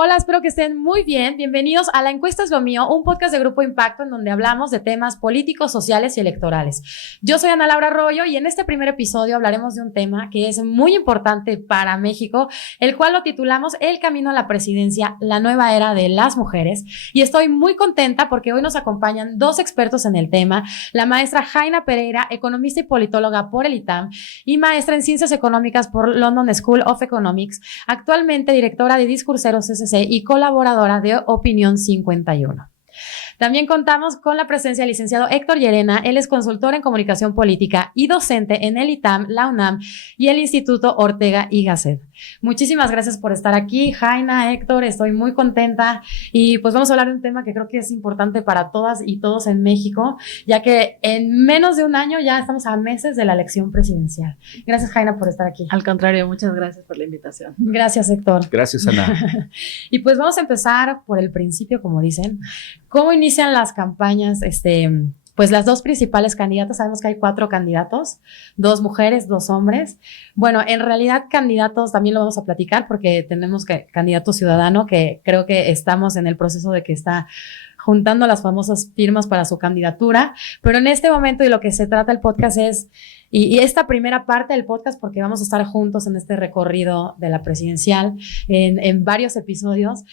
Hola, espero que estén muy bien. Bienvenidos a La Encuesta es lo mío, un podcast de Grupo Impacto en donde hablamos de temas políticos, sociales y electorales. Yo soy Ana Laura Arroyo y en este primer episodio hablaremos de un tema que es muy importante para México, el cual lo titulamos El camino a la presidencia, la nueva era de las mujeres. Y estoy muy contenta porque hoy nos acompañan dos expertos en el tema, la maestra Jaina Pereira, economista y politóloga por el ITAM y maestra en Ciencias Económicas por London School of Economics, actualmente directora de Discurseros CCC y colaboradora de Opinión 51. También contamos con la presencia del licenciado Héctor Llerena. Él es consultor en comunicación política y docente en el ITAM, la UNAM y el Instituto Ortega y Gasset. Muchísimas gracias por estar aquí, Jaina, Héctor, estoy muy contenta y pues vamos a hablar de un tema que creo que es importante para todas y todos en México, ya que en menos de un año ya estamos a meses de la elección presidencial. Gracias, Jaina, por estar aquí. Al contrario, muchas gracias por la invitación. Gracias, Héctor. Gracias, Ana. Y pues vamos a empezar por el principio, como dicen. ¿Cómo inician las campañas? Pues las dos principales candidatas, sabemos que hay 4 candidatos, 2 mujeres, 2 hombres. Bueno, en realidad candidatos también lo vamos a platicar porque tenemos candidato ciudadano que creo que estamos en el proceso de que está juntando las famosas firmas para su candidatura, pero en este momento y lo que se trata el podcast es, y esta primera parte del podcast, porque vamos a estar juntos en este recorrido de la presidencial en varios episodios,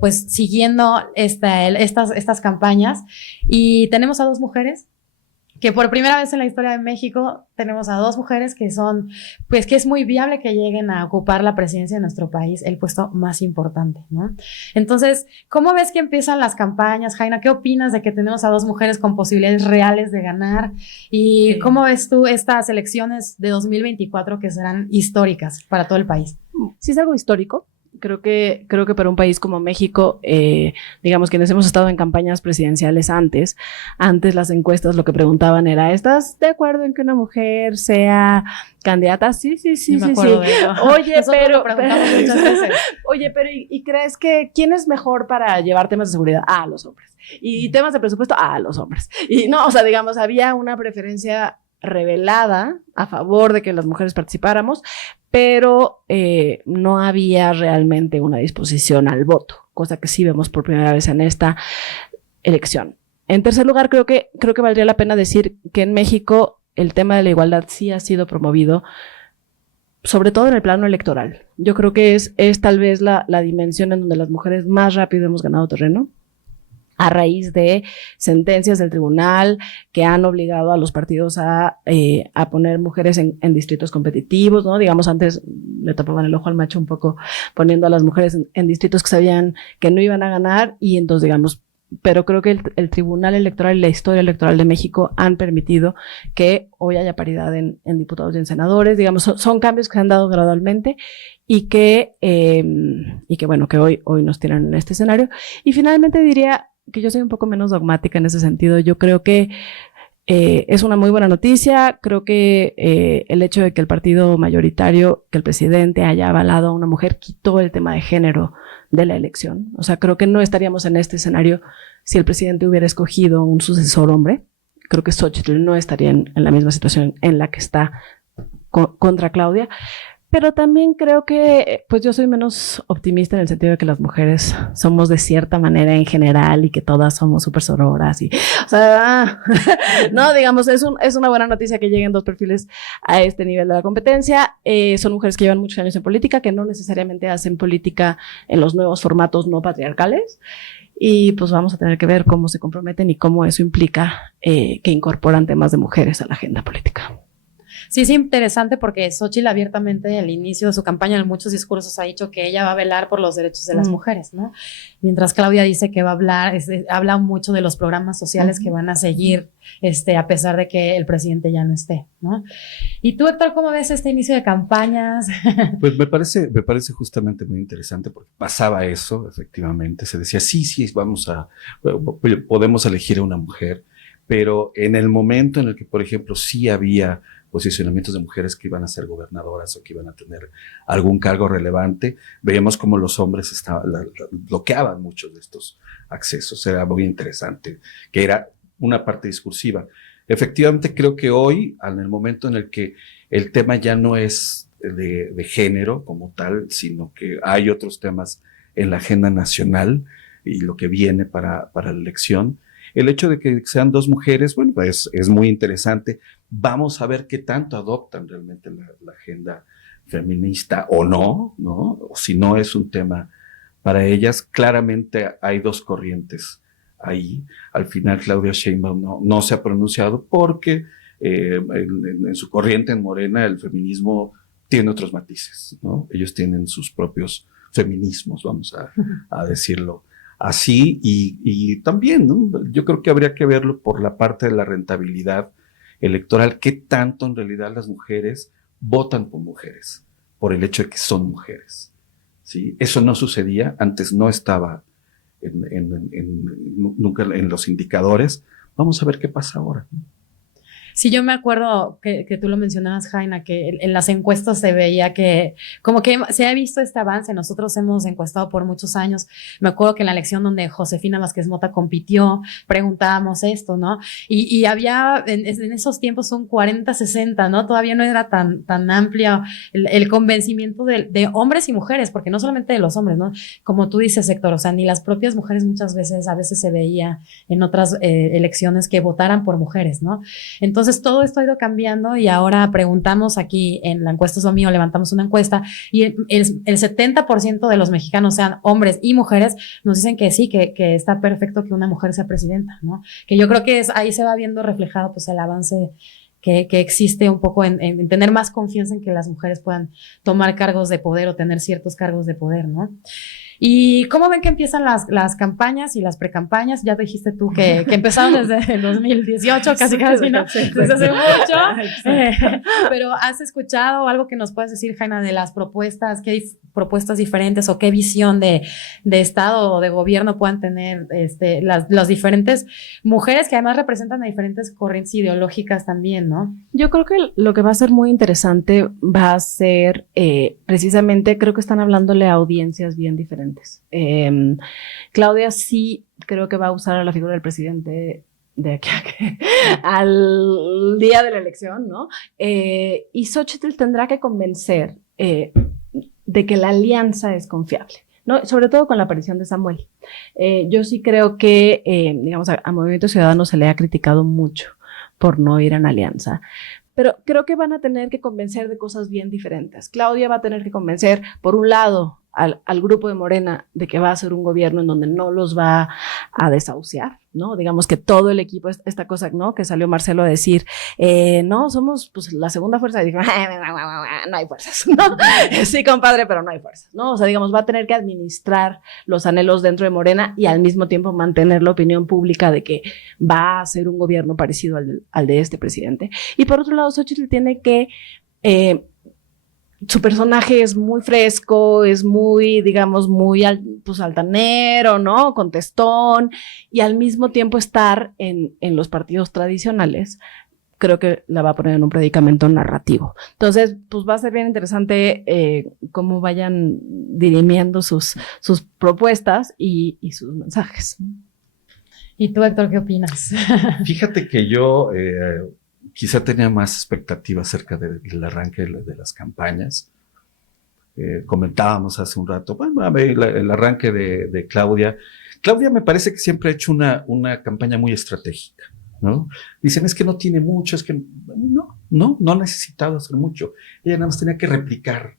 pues siguiendo estas campañas, y tenemos a 2 mujeres que por primera vez en la historia de México tenemos a 2 mujeres que son, pues que es muy viable que lleguen a ocupar la presidencia de nuestro país, el puesto más importante, ¿no? Entonces, ¿cómo ves que empiezan las campañas, Jaina? ¿Qué opinas de que tenemos a 2 mujeres con posibilidades reales de ganar? ¿Y cómo ves tú estas elecciones de 2024 que serán históricas para todo el país? Sí, es algo histórico. Creo que para un país como México, digamos, quienes hemos estado en campañas presidenciales antes las encuestas lo que preguntaban era, ¿estás de acuerdo en que una mujer sea candidata? Sí. Me acuerdo de eso. Oye, pero muchas veces. Oye, pero ¿y crees que quién es mejor para llevar temas de seguridad? Ah, los hombres. Y temas de presupuesto, los hombres. Y no, o sea, digamos, había una preferencia revelada a favor de que las mujeres participáramos, pero no había realmente una disposición al voto, cosa que sí vemos por primera vez en esta elección. En tercer lugar, creo que valdría la pena decir que en México el tema de la igualdad sí ha sido promovido, sobre todo en el plano electoral. Yo creo que es tal vez la dimensión en donde las mujeres más rápido hemos ganado terreno, a raíz de sentencias del tribunal que han obligado a los partidos a poner mujeres en distritos competitivos, ¿no? Digamos, antes le tapaban el ojo al macho un poco poniendo a las mujeres en distritos que sabían que no iban a ganar, y entonces, digamos, pero creo que el Tribunal Electoral y la historia electoral de México han permitido que hoy haya paridad en diputados y en senadores. Digamos, son cambios que se han dado gradualmente y que bueno, que hoy nos tienen en este escenario. Y finalmente diría que yo soy un poco menos dogmática en ese sentido. Yo creo que es una muy buena noticia. Creo que el hecho de que el partido mayoritario, que el presidente haya avalado a una mujer, quitó el tema de género de la elección. O sea, creo que no estaríamos en este escenario si el presidente hubiera escogido un sucesor hombre. Creo que Xóchitl no estaría en la misma situación en la que está contra Claudia. Pero también creo que, pues yo soy menos optimista en el sentido de que las mujeres somos de cierta manera en general y que todas somos súper sororas y, o sea, no, digamos, es una buena noticia que lleguen 2 perfiles a este nivel de la competencia. Son mujeres que llevan muchos años en política, que no necesariamente hacen política en los nuevos formatos no patriarcales. Y pues vamos a tener que ver cómo se comprometen y cómo eso implica que incorporan temas de mujeres a la agenda política. Sí, es interesante porque Xóchitl abiertamente al inicio de su campaña en muchos discursos ha dicho que ella va a velar por los derechos de las mujeres, ¿no? Mientras Claudia dice que va a hablar, habla mucho de los programas sociales que van a seguir a pesar de que el presidente ya no esté, ¿no? ¿Y tú, Héctor, cómo ves este inicio de campañas? Pues me parece justamente muy interesante porque pasaba eso, efectivamente, se decía sí, podemos elegir a una mujer, pero en el momento en el que, por ejemplo, sí había posicionamientos de mujeres que iban a ser gobernadoras o que iban a tener algún cargo relevante, veíamos cómo los hombres bloqueaban muchos de estos accesos. Era muy interesante, que era una parte discursiva. Efectivamente, creo que hoy, en el momento en el que el tema ya no es de género como tal, sino que hay otros temas en la agenda nacional y lo que viene para la elección. El hecho de que sean dos mujeres, bueno, pues es muy interesante. Vamos a ver qué tanto adoptan realmente la agenda feminista o no, ¿no? O si no es un tema para ellas. Claramente hay dos corrientes ahí. Al final Claudia Sheinbaum no se ha pronunciado porque en su corriente en Morena el feminismo tiene otros matices, ¿no? Ellos tienen sus propios feminismos, vamos a decirlo así, y también, ¿no? Yo creo que habría que verlo por la parte de la rentabilidad electoral, qué tanto en realidad las mujeres votan por mujeres, por el hecho de que son mujeres, ¿sí? Eso no sucedía, antes no estaba nunca en los indicadores. Vamos a ver qué pasa ahora. Sí, yo me acuerdo que tú lo mencionabas, Jaina, que en las encuestas se veía que como que se ha visto este avance. Nosotros hemos encuestado por muchos años. Me acuerdo que en la elección donde Josefina Vázquez Mota compitió, preguntábamos esto, ¿no? Y había en esos tiempos un 40-60, ¿no? Todavía no era tan amplio el convencimiento de hombres y mujeres, porque no solamente de los hombres, ¿no? Como tú dices, Héctor, o sea, ni las propias mujeres a veces se veía en otras elecciones que votaran por mujeres, ¿no? Entonces, todo esto ha ido cambiando y ahora preguntamos aquí en la encuesta Es lo mío, levantamos una encuesta y el 70% de los mexicanos, sean hombres y mujeres, nos dicen que sí, que está perfecto que una mujer sea presidenta, ¿no? Que yo creo que ahí se va viendo reflejado pues el avance que existe un poco en tener más confianza en que las mujeres puedan tomar cargos de poder o tener ciertos cargos de poder, ¿no? ¿Y cómo ven que empiezan las campañas y las precampañas? Ya dijiste tú que empezaron desde el 2018, casi, ¿no? Desde hace mucho. Pero ¿has escuchado algo que nos puedes decir, Jaina, de las propuestas? ¿Qué propuestas diferentes o qué visión de Estado o de gobierno puedan tener las diferentes mujeres que además representan a diferentes corrientes ideológicas también, ¿no? Yo creo que lo que va a ser muy interesante va a ser precisamente, creo que están hablándole a audiencias bien diferentes. Claudia sí creo que va a usar a la figura del presidente de aquí al día de la elección, ¿no? Y Xóchitl tendrá que convencer de que la alianza es confiable, ¿no? Sobre todo con la aparición de Samuel. Yo sí creo que, digamos, a Movimiento Ciudadano se le ha criticado mucho por no ir en alianza. Pero creo que van a tener que convencer de cosas bien diferentes. Claudia va a tener que convencer, por un lado, al grupo de Morena de que va a ser un gobierno en donde no los va a desahuciar, ¿no? Digamos que todo el equipo, esta cosa, ¿no? Que salió Marcelo a decir, no, somos pues la segunda fuerza, y dijo, no hay fuerzas, ¿no? Sí, compadre, pero no hay fuerzas, ¿no? O sea, digamos, va a tener que administrar los anhelos dentro de Morena y al mismo tiempo mantener la opinión pública de que va a ser un gobierno parecido al de este presidente. Y por otro lado, Xóchitl tiene que su personaje es muy fresco, es muy, digamos, muy pues altanero, ¿no? Contestón, y al mismo tiempo estar en los partidos tradicionales, creo que la va a poner en un predicamento narrativo. Entonces, pues va a ser bien interesante cómo vayan dirimiendo sus propuestas y sus mensajes. ¿Y tú, Héctor, qué opinas? Fíjate que yo quizá tenía más expectativa acerca del arranque de las campañas. Comentábamos hace un rato, bueno, el arranque de Claudia. Claudia me parece que siempre ha hecho una campaña muy estratégica, ¿no? Dicen, es que no tiene mucho, es que no ha necesitado hacer mucho. Ella nada más tenía que replicar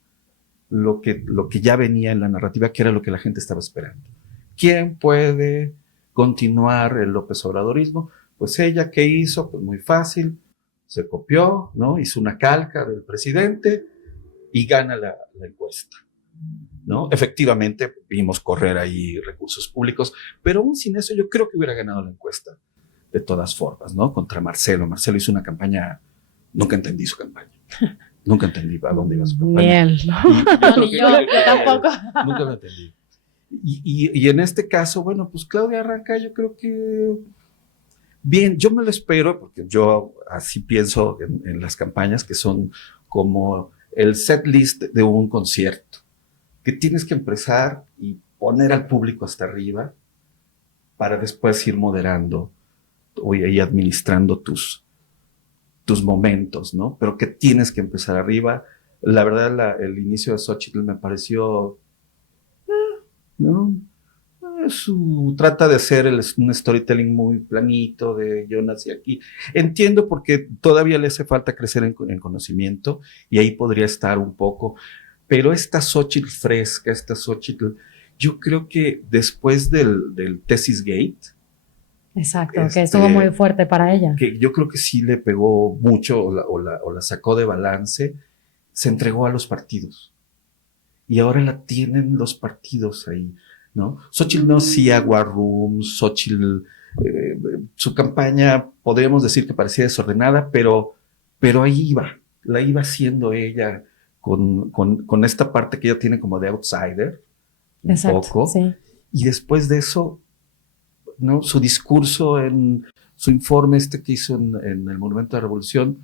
lo que ya venía en la narrativa, que era lo que la gente estaba esperando. ¿Quién puede continuar el López Obradorismo? Pues ella, ¿qué hizo? Pues muy fácil. Se copió, ¿no? Hizo una calca del presidente y gana la encuesta, ¿no? Efectivamente, vimos correr ahí recursos públicos, pero aún sin eso yo creo que hubiera ganado la encuesta de todas formas, ¿no? Contra Marcelo. Marcelo hizo una campaña, nunca entendí su campaña. Nunca entendí a dónde iba su campaña. Miel, ¿no? Yo tampoco. Nunca lo entendí. Y en este caso, bueno, pues Claudia arranca, yo creo que bien, yo me lo espero, porque yo así pienso en las campañas, que son como el set list de un concierto, que tienes que empezar y poner al público hasta arriba para después ir moderando y administrando tus momentos, ¿no? Pero que tienes que empezar arriba. La verdad, el inicio de Xóchitl me pareció ¿no? Trata de hacer un storytelling muy planito de yo nací aquí. Entiendo porque todavía le hace falta crecer en conocimiento y ahí podría estar un poco, pero esta Xóchitl fresca, esta Xóchitl, yo creo que después del Tesis Gate, Exacto, que estuvo muy fuerte para ella. que yo creo que sí le pegó mucho o la sacó de balance, se entregó a los partidos. Y ahora la tienen los partidos ahí, ¿no? Xóchitl no hacía war rooms, Xóchitl, su campaña, podríamos decir que parecía desordenada, pero ahí iba, la iba haciendo ella con esta parte que ella tiene como de outsider, un poco. Sí. Y después de eso, ¿no? Su discurso en su informe que hizo en el Monumento a la Revolución,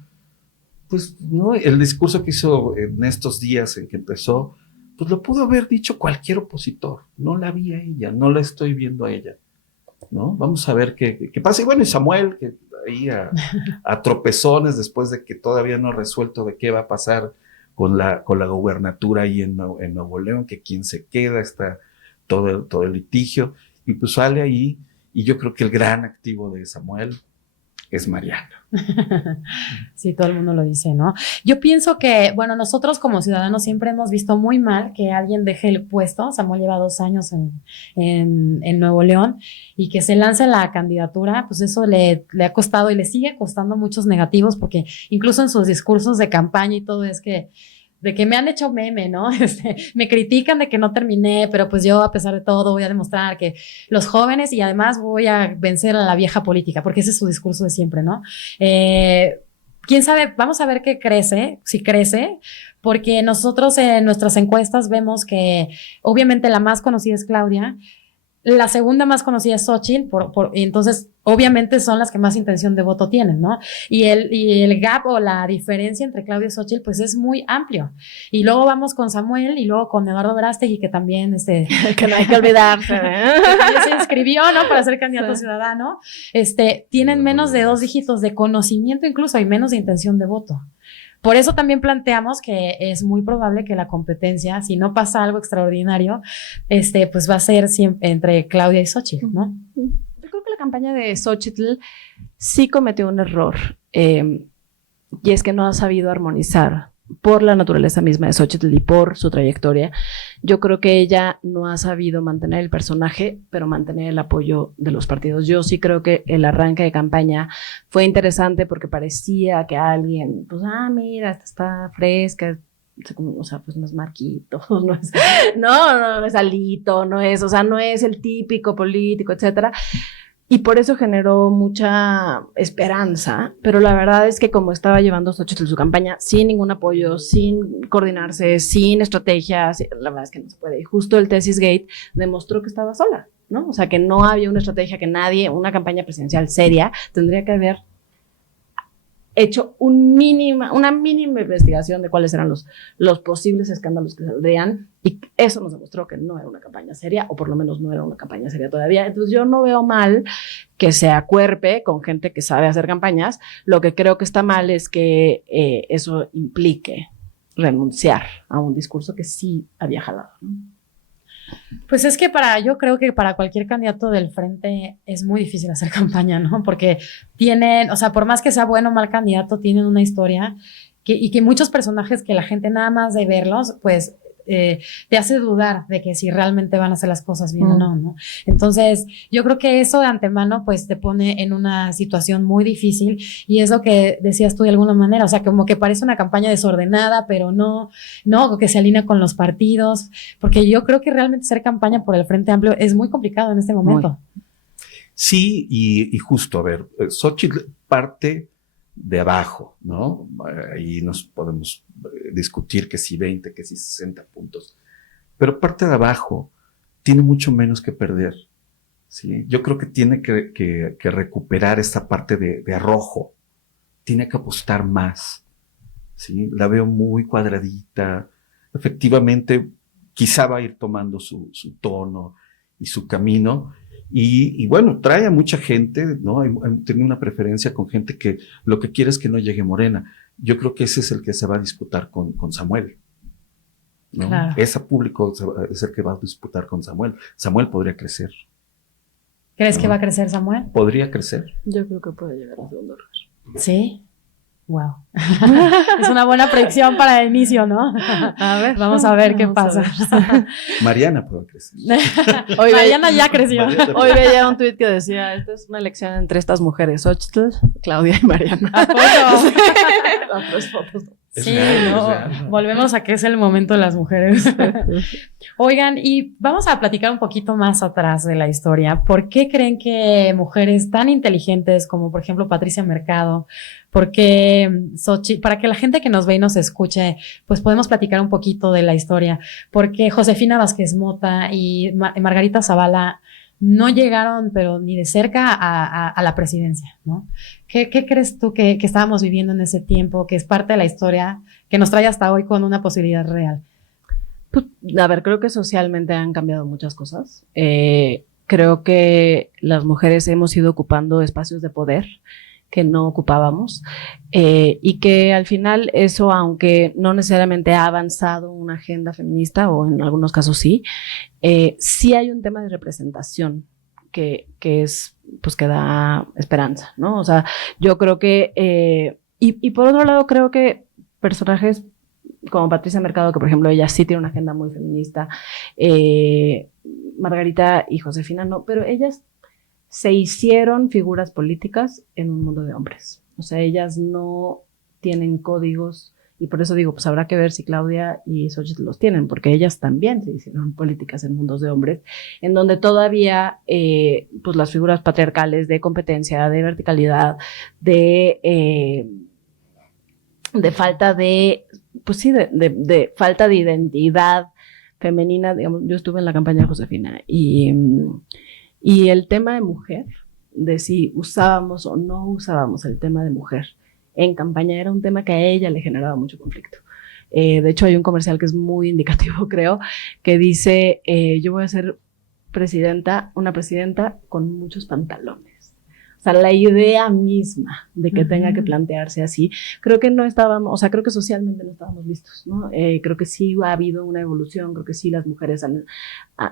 pues, ¿no? El discurso que hizo en estos días en que empezó, pues lo pudo haber dicho cualquier opositor. No la vi a ella, no la estoy viendo a ella, ¿no? Vamos a ver qué pasa. Y bueno, y Samuel, que ahí a tropezones después de que todavía no ha resuelto de qué va a pasar con la gobernatura ahí en Nuevo León, que quién se queda, está todo el litigio, y pues sale ahí, y yo creo que el gran activo de Samuel es Mariana. Sí, todo el mundo lo dice, ¿no? Yo pienso que, bueno, nosotros como ciudadanos siempre hemos visto muy mal que alguien deje el puesto. Samuel lleva 2 años en Nuevo León y que se lance la candidatura, pues eso le ha costado y le sigue costando muchos negativos, porque incluso en sus discursos de campaña y todo es que de que me han hecho meme, ¿no? Me critican de que no terminé, pero pues yo a pesar de todo voy a demostrar que los jóvenes y además voy a vencer a la vieja política, porque ese es su discurso de siempre, ¿no? ¿Quién sabe? Vamos a ver qué crece, si crece, porque nosotros en nuestras encuestas vemos que obviamente la más conocida es Claudia, la segunda más conocida es Xóchitl, entonces obviamente son las que más intención de voto tienen, ¿no? Y el gap o la diferencia entre Claudia y Xóchitl pues es muy amplio. Y luego vamos con Samuel y luego con Eduardo Verástegui, que también que no hay que olvidarse, que se inscribió, ¿no? Para ser candidato ciudadano. Tienen menos de 2 dígitos de conocimiento incluso y menos de intención de voto. Por eso también planteamos que es muy probable que la competencia, si no pasa algo extraordinario, pues va a ser siempre entre Claudia y Xóchitl, ¿no? Yo creo que la campaña de Xóchitl sí cometió un error, y es que no ha sabido armonizar por la naturaleza misma de Xóchitl y por su trayectoria. Yo creo que ella no ha sabido mantener el personaje, pero mantener el apoyo de los partidos. Yo sí creo que el arranque de campaña fue interesante porque parecía que alguien, pues, mira, esta está fresca, o sea, pues no es Marquito, no es Alito, no es el típico político, etcétera. Y por eso generó mucha esperanza, pero la verdad es que como estaba llevando Xóchitl su campaña sin ningún apoyo, sin coordinarse, sin estrategias, la verdad es que no se puede. Y justo el Tesis Gate demostró que estaba sola, ¿no? O sea, que no había una estrategia, que nadie, una campaña presidencial seria, tendría que haber hecho una mínima investigación de cuáles eran los posibles escándalos que saldrían, y eso nos demostró que no era una campaña seria, o por lo menos no era una campaña seria todavía. Entonces yo no veo mal que se acuerpe con gente que sabe hacer campañas. Lo que creo que está mal es que eso implique renunciar a un discurso que sí había jalado, ¿no? Pues es que yo creo que para cualquier candidato del frente es muy difícil hacer campaña, ¿no? Porque tienen, o sea, por más que sea bueno o mal candidato, tienen una historia y que muchos personajes que la gente nada más de verlos, pues te hace dudar de que si realmente van a hacer las cosas bien o no, ¿no? Entonces, yo creo que eso de antemano, pues te pone en una situación muy difícil, y es lo que decías tú de alguna manera, o sea, como que parece una campaña desordenada, pero no, que se alinea con los partidos, porque yo creo que realmente hacer campaña por el Frente Amplio es muy complicado en este momento. Sí, y justo, a ver, Xóchitl parte de abajo, ¿no? Ahí nos podemos discutir que si 20, que si 60 puntos, pero parte de abajo tiene mucho menos que perder, ¿sí? Yo creo que tiene que recuperar esta parte de arrojo, tiene que apostar más, ¿sí? La veo muy cuadradita, efectivamente quizá va a ir tomando su tono y su camino. Y bueno, trae a mucha gente, ¿no? Tiene una preferencia con gente que lo que quiere es que no llegue Morena. Yo creo que ese es el que se va a disputar con Samuel, ¿no? Claro. Ese público es el que va a disputar con Samuel. Samuel podría crecer. ¿Crees ¿no? que va a crecer Samuel? Podría crecer. Yo creo que puede llegar a segundo lugar. Sí. Wow. Es una buena predicción para el inicio, ¿no? A ver, Vamos a ver qué vamos a pasa. Mariana puede crecer. Hoy Mariana ya creció. Hoy veía un tuit que decía, esta es una elección entre estas mujeres, Xochitl, Claudia y Mariana. ¿A poco? Las tres fotos. Es Sí, real, no, es real. volvemos a que es el momento de las mujeres. Oigan, y vamos a platicar un poquito más atrás de la historia. ¿Por qué creen que mujeres tan inteligentes como, por ejemplo, Patricia Mercado, porque para que la gente que nos ve y nos escuche, pues podemos platicar un poquito de la historia? Porque Josefina Vázquez Mota y Margarita Zavala no llegaron, pero ni de cerca a la presidencia, ¿no? ¿Qué crees tú que estábamos viviendo en ese tiempo, que es parte de la historia que nos trae hasta hoy con una posibilidad real? Pues, a ver, creo que socialmente han cambiado muchas cosas. Creo que las mujeres hemos ido ocupando espacios de poder que no ocupábamos y que al final eso, aunque no necesariamente ha avanzado una agenda feminista, o en algunos casos sí, sí hay un tema de representación que es, pues, que da esperanza, ¿no? O sea, yo creo que, y por otro lado, creo que personajes como Patricia Mercado, que por ejemplo ella sí tiene una agenda muy feminista, Margarita y Josefina no, pero ellas se hicieron figuras políticas en un mundo de hombres. O sea, ellas no tienen códigos, y por eso digo, pues habrá que ver si Claudia y Xochitl los tienen, porque ellas también se hicieron políticas en mundos de hombres, en donde todavía pues las figuras patriarcales de competencia, de verticalidad, de falta de, pues sí, de falta de identidad femenina. Digamos, yo estuve en la campaña de Josefina y el tema de mujer, de si usábamos o no usábamos el tema de mujer en campaña, era un tema que a ella le generaba mucho conflicto. De hecho, hay un comercial que es muy indicativo, creo, que dice, yo voy a ser una presidenta con muchos pantalones. O sea, la idea misma de que tenga que plantearse así, creo que no estábamos, o sea, creo que socialmente no estábamos listos, ¿no? Creo que sí ha habido una evolución, creo que sí las mujeres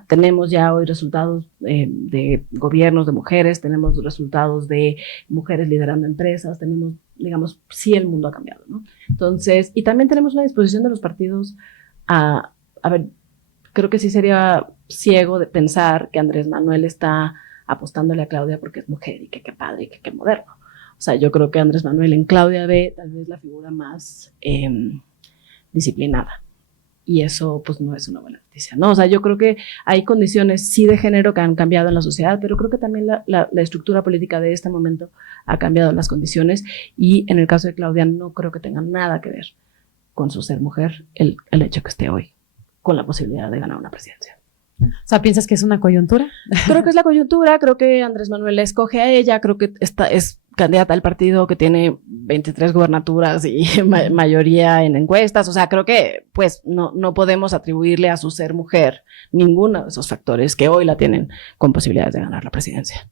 tenemos ya hoy resultados de gobiernos de mujeres, tenemos resultados de mujeres liderando empresas, tenemos, digamos, sí el mundo ha cambiado, ¿no? Entonces, y también tenemos una disposición de los partidos a ver, creo que sí sería ciego de pensar que Andrés Manuel está apostándole a Claudia porque es mujer y que qué padre y que qué moderno. O sea, yo creo que Andrés Manuel en Claudia ve tal vez la figura más disciplinada. Y eso pues no es una buena noticia, ¿no? O sea, yo creo que hay condiciones sí de género que han cambiado en la sociedad, pero creo que también la estructura política de este momento ha cambiado las condiciones, y en el caso de Claudia no creo que tenga nada que ver con su ser mujer el hecho que esté hoy con la posibilidad de ganar una presidencia. O sea, ¿piensas que es una coyuntura? Creo que es la coyuntura, creo que Andrés Manuel la escoge a ella, creo que es candidata al partido que tiene 23 gubernaturas y mayoría en encuestas. O sea, creo que pues no podemos atribuirle a su ser mujer ninguno de esos factores que hoy la tienen con posibilidades de ganar la presidencia.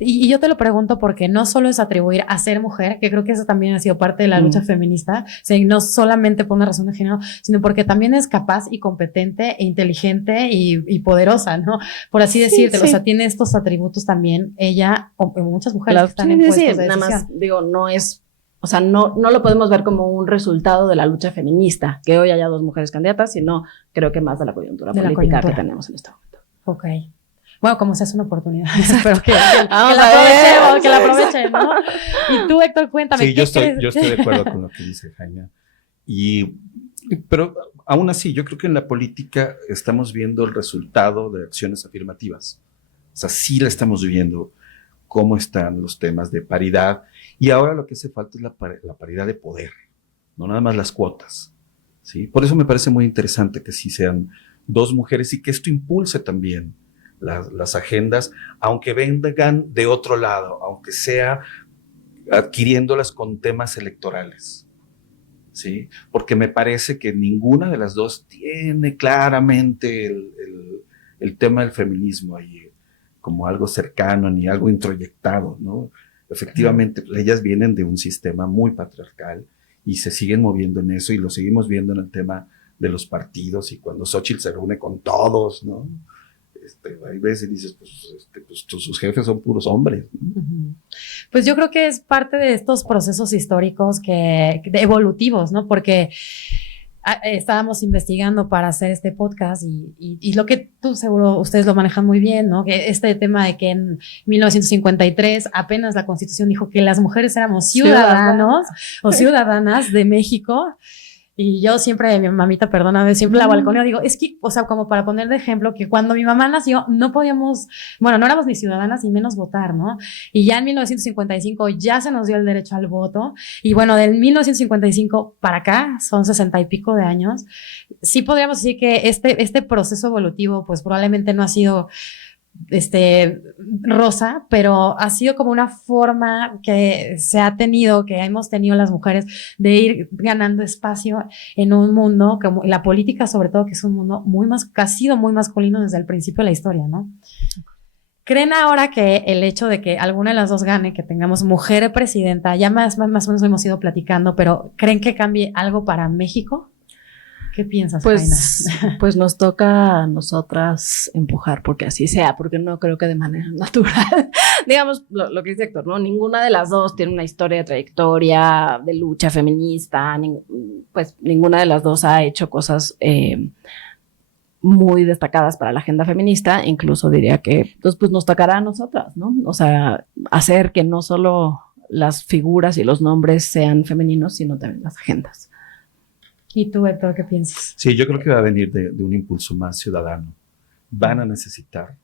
Y yo te lo pregunto porque no solo es atribuir a ser mujer, que creo que eso también ha sido parte de la lucha feminista, o sea, no solamente por una razón de género, sino porque también es capaz y competente e inteligente y poderosa, ¿no? Por así decírtelo. Sí. O sea, tiene estos atributos también ella o muchas mujeres que están en puestos de decisión. Nada más, digo, no es, o sea, no lo podemos ver como un resultado de la lucha feminista, que hoy haya 2 mujeres candidatas, sino creo que más de la coyuntura política que tenemos en este momento. Ok. Bueno, como sea, es una oportunidad. Pero que la aprovechen, ¿no? Y tú, Héctor, cuéntame. Sí, yo estoy de acuerdo con lo que dice Jaime. Pero aún así, yo creo que en la política estamos viendo el resultado de acciones afirmativas. O sea, sí la estamos viendo, cómo están los temas de paridad. Y ahora lo que hace falta es la paridad de poder, no nada más las cuotas, ¿sí? Por eso me parece muy interesante que sí sean 2 mujeres y que esto impulse también las agendas, aunque vengan de otro lado, aunque sea adquiriéndolas con temas electorales, ¿sí? Porque me parece que ninguna de las 2 tiene claramente el tema del feminismo ahí como algo cercano ni algo introyectado, ¿no? Efectivamente, ellas vienen de un sistema muy patriarcal y se siguen moviendo en eso, y lo seguimos viendo en el tema de los partidos y cuando Xóchitl se reúne con todos, ¿no? Hay veces y dices, pues sus jefes son puros hombres, ¿no? Pues yo creo que es parte de estos procesos históricos evolutivos, ¿no? Porque estábamos investigando para hacer este podcast y lo que tú seguro ustedes lo manejan muy bien, ¿no? Que este tema de que en 1953 apenas la Constitución dijo que las mujeres éramos ciudadanos o ciudadanas de México. Y yo siempre, mi mamita, perdóname, siempre la balconeo, digo, es que, o sea, como para poner de ejemplo, que cuando mi mamá nació no podíamos, bueno, no éramos ni ciudadanas ni menos votar, ¿no? Y ya en 1955 ya se nos dio el derecho al voto. Y bueno, del 1955 para acá, son 60 y pico de años. Sí podríamos decir que este proceso evolutivo, pues probablemente no ha sido rosa, pero ha sido como una forma que que hemos tenido las mujeres de ir ganando espacio en un mundo, como la política sobre todo, que es un mundo que ha sido muy masculino desde el principio de la historia, ¿no? ¿Creen ahora que el hecho de que alguna de las dos gane, que tengamos mujer presidenta, ya más o menos hemos ido platicando, pero ¿creen que cambie algo para México? ¿Qué piensas, Jaina? Pues nos toca a nosotras empujar porque así sea, porque no creo que de manera natural. Digamos, lo que dice Héctor, ¿no? Ninguna de las dos tiene una historia de trayectoria, de lucha feminista, pues ninguna de las dos ha hecho cosas muy destacadas para la agenda feminista, incluso diría que pues nos tocará a nosotras, ¿no? O sea, hacer que no solo las figuras y los nombres sean femeninos, sino también las agendas. ¿Y tú, Héctor, qué piensas? Sí, yo creo que va a venir de un impulso más ciudadano. Van a necesitar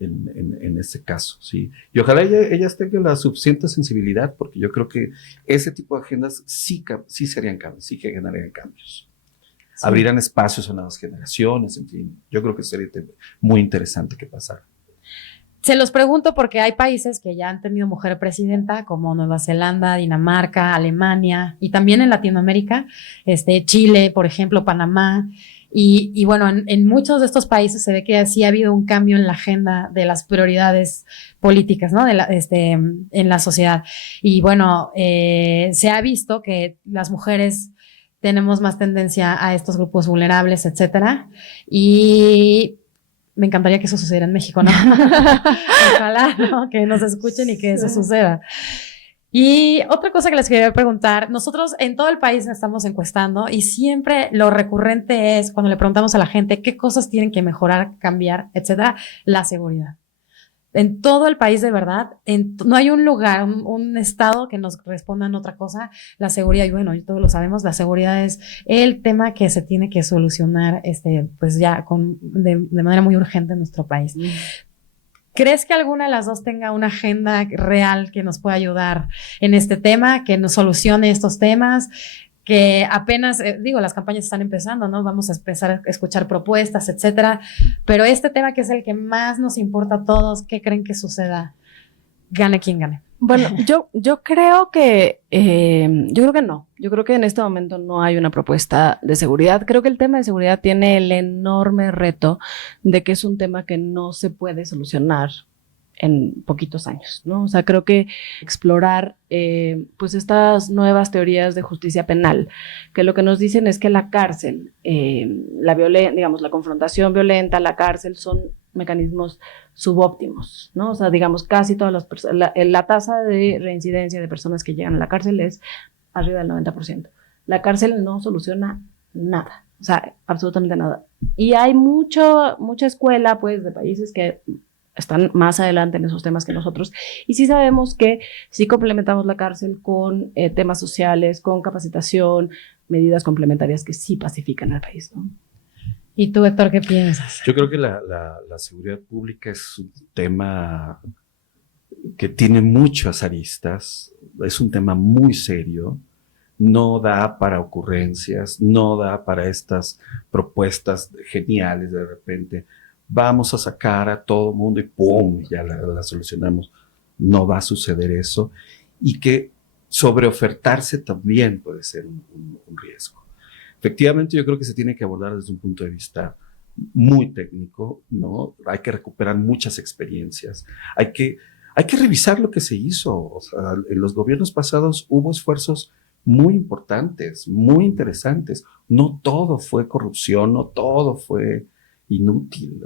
en este caso, ¿sí? Y ojalá ellas tengan la suficiente sensibilidad, porque yo creo que ese tipo de agendas sí serían cambios, sí que generarían cambios. Sí. Abrirán espacios a nuevas generaciones, en fin. Yo creo que sería muy interesante que pasara. Se los pregunto porque hay países que ya han tenido mujer presidenta, como Nueva Zelanda, Dinamarca, Alemania, y también en Latinoamérica, Chile, por ejemplo, Panamá. Y bueno, en muchos de estos países se ve que sí ha habido un cambio en la agenda de las prioridades políticas, ¿no? En la sociedad. Y bueno, se ha visto que las mujeres tenemos más tendencia a estos grupos vulnerables, etcétera. Y me encantaría que eso sucediera en México, ¿no? Ojalá, ¿no? Que nos escuchen y que eso suceda. Y otra cosa que les quería preguntar, nosotros en todo el país estamos encuestando y siempre lo recurrente es cuando le preguntamos a la gente qué cosas tienen que mejorar, cambiar, etcétera, la seguridad. En todo el país, de verdad, no hay un lugar, un estado que nos respondan otra cosa. La seguridad, y bueno, todos lo sabemos, la seguridad es el tema que se tiene que solucionar, pues ya de manera muy urgente en nuestro país. ¿Crees que alguna de las dos tenga una agenda real que nos pueda ayudar en este tema, que nos solucione estos temas? Que apenas, las campañas están empezando, ¿no? Vamos a empezar a escuchar propuestas, etcétera. Pero este tema que es el que más nos importa a todos, ¿qué creen que suceda? Gane quien gane. Bueno, yo creo que no. Yo creo que en este momento no hay una propuesta de seguridad. Creo que el tema de seguridad tiene el enorme reto de que es un tema que no se puede solucionar en poquitos años, ¿no? O sea, creo que explorar pues estas nuevas teorías de justicia penal, que lo que nos dicen es que la cárcel, la confrontación violenta, la cárcel son mecanismos subóptimos, ¿no? O sea, digamos, casi todas las personas, la tasa de reincidencia de personas que llegan a la cárcel es arriba del 90%. La cárcel no soluciona nada, o sea, absolutamente nada. Y hay mucha escuela, pues, de países que están más adelante en esos temas que nosotros, y sí sabemos que si complementamos la cárcel con temas sociales, con capacitación, medidas complementarias que sí pacifican al país, ¿no? ¿Y tú, Héctor, qué piensas? Yo creo que la seguridad pública es un tema que tiene muchas aristas, es un tema muy serio, no da para ocurrencias, no da para estas propuestas geniales de repente. Vamos a sacar a todo mundo y ¡pum! Ya la solucionamos. No va a suceder eso. Y que sobreofertarse también puede ser un riesgo. Efectivamente, yo creo que se tiene que abordar desde un punto de vista muy técnico, ¿no? Hay que recuperar muchas experiencias. Hay que revisar lo que se hizo. O sea, en los gobiernos pasados hubo esfuerzos muy importantes, muy interesantes. No todo fue corrupción, no todo fue inútil.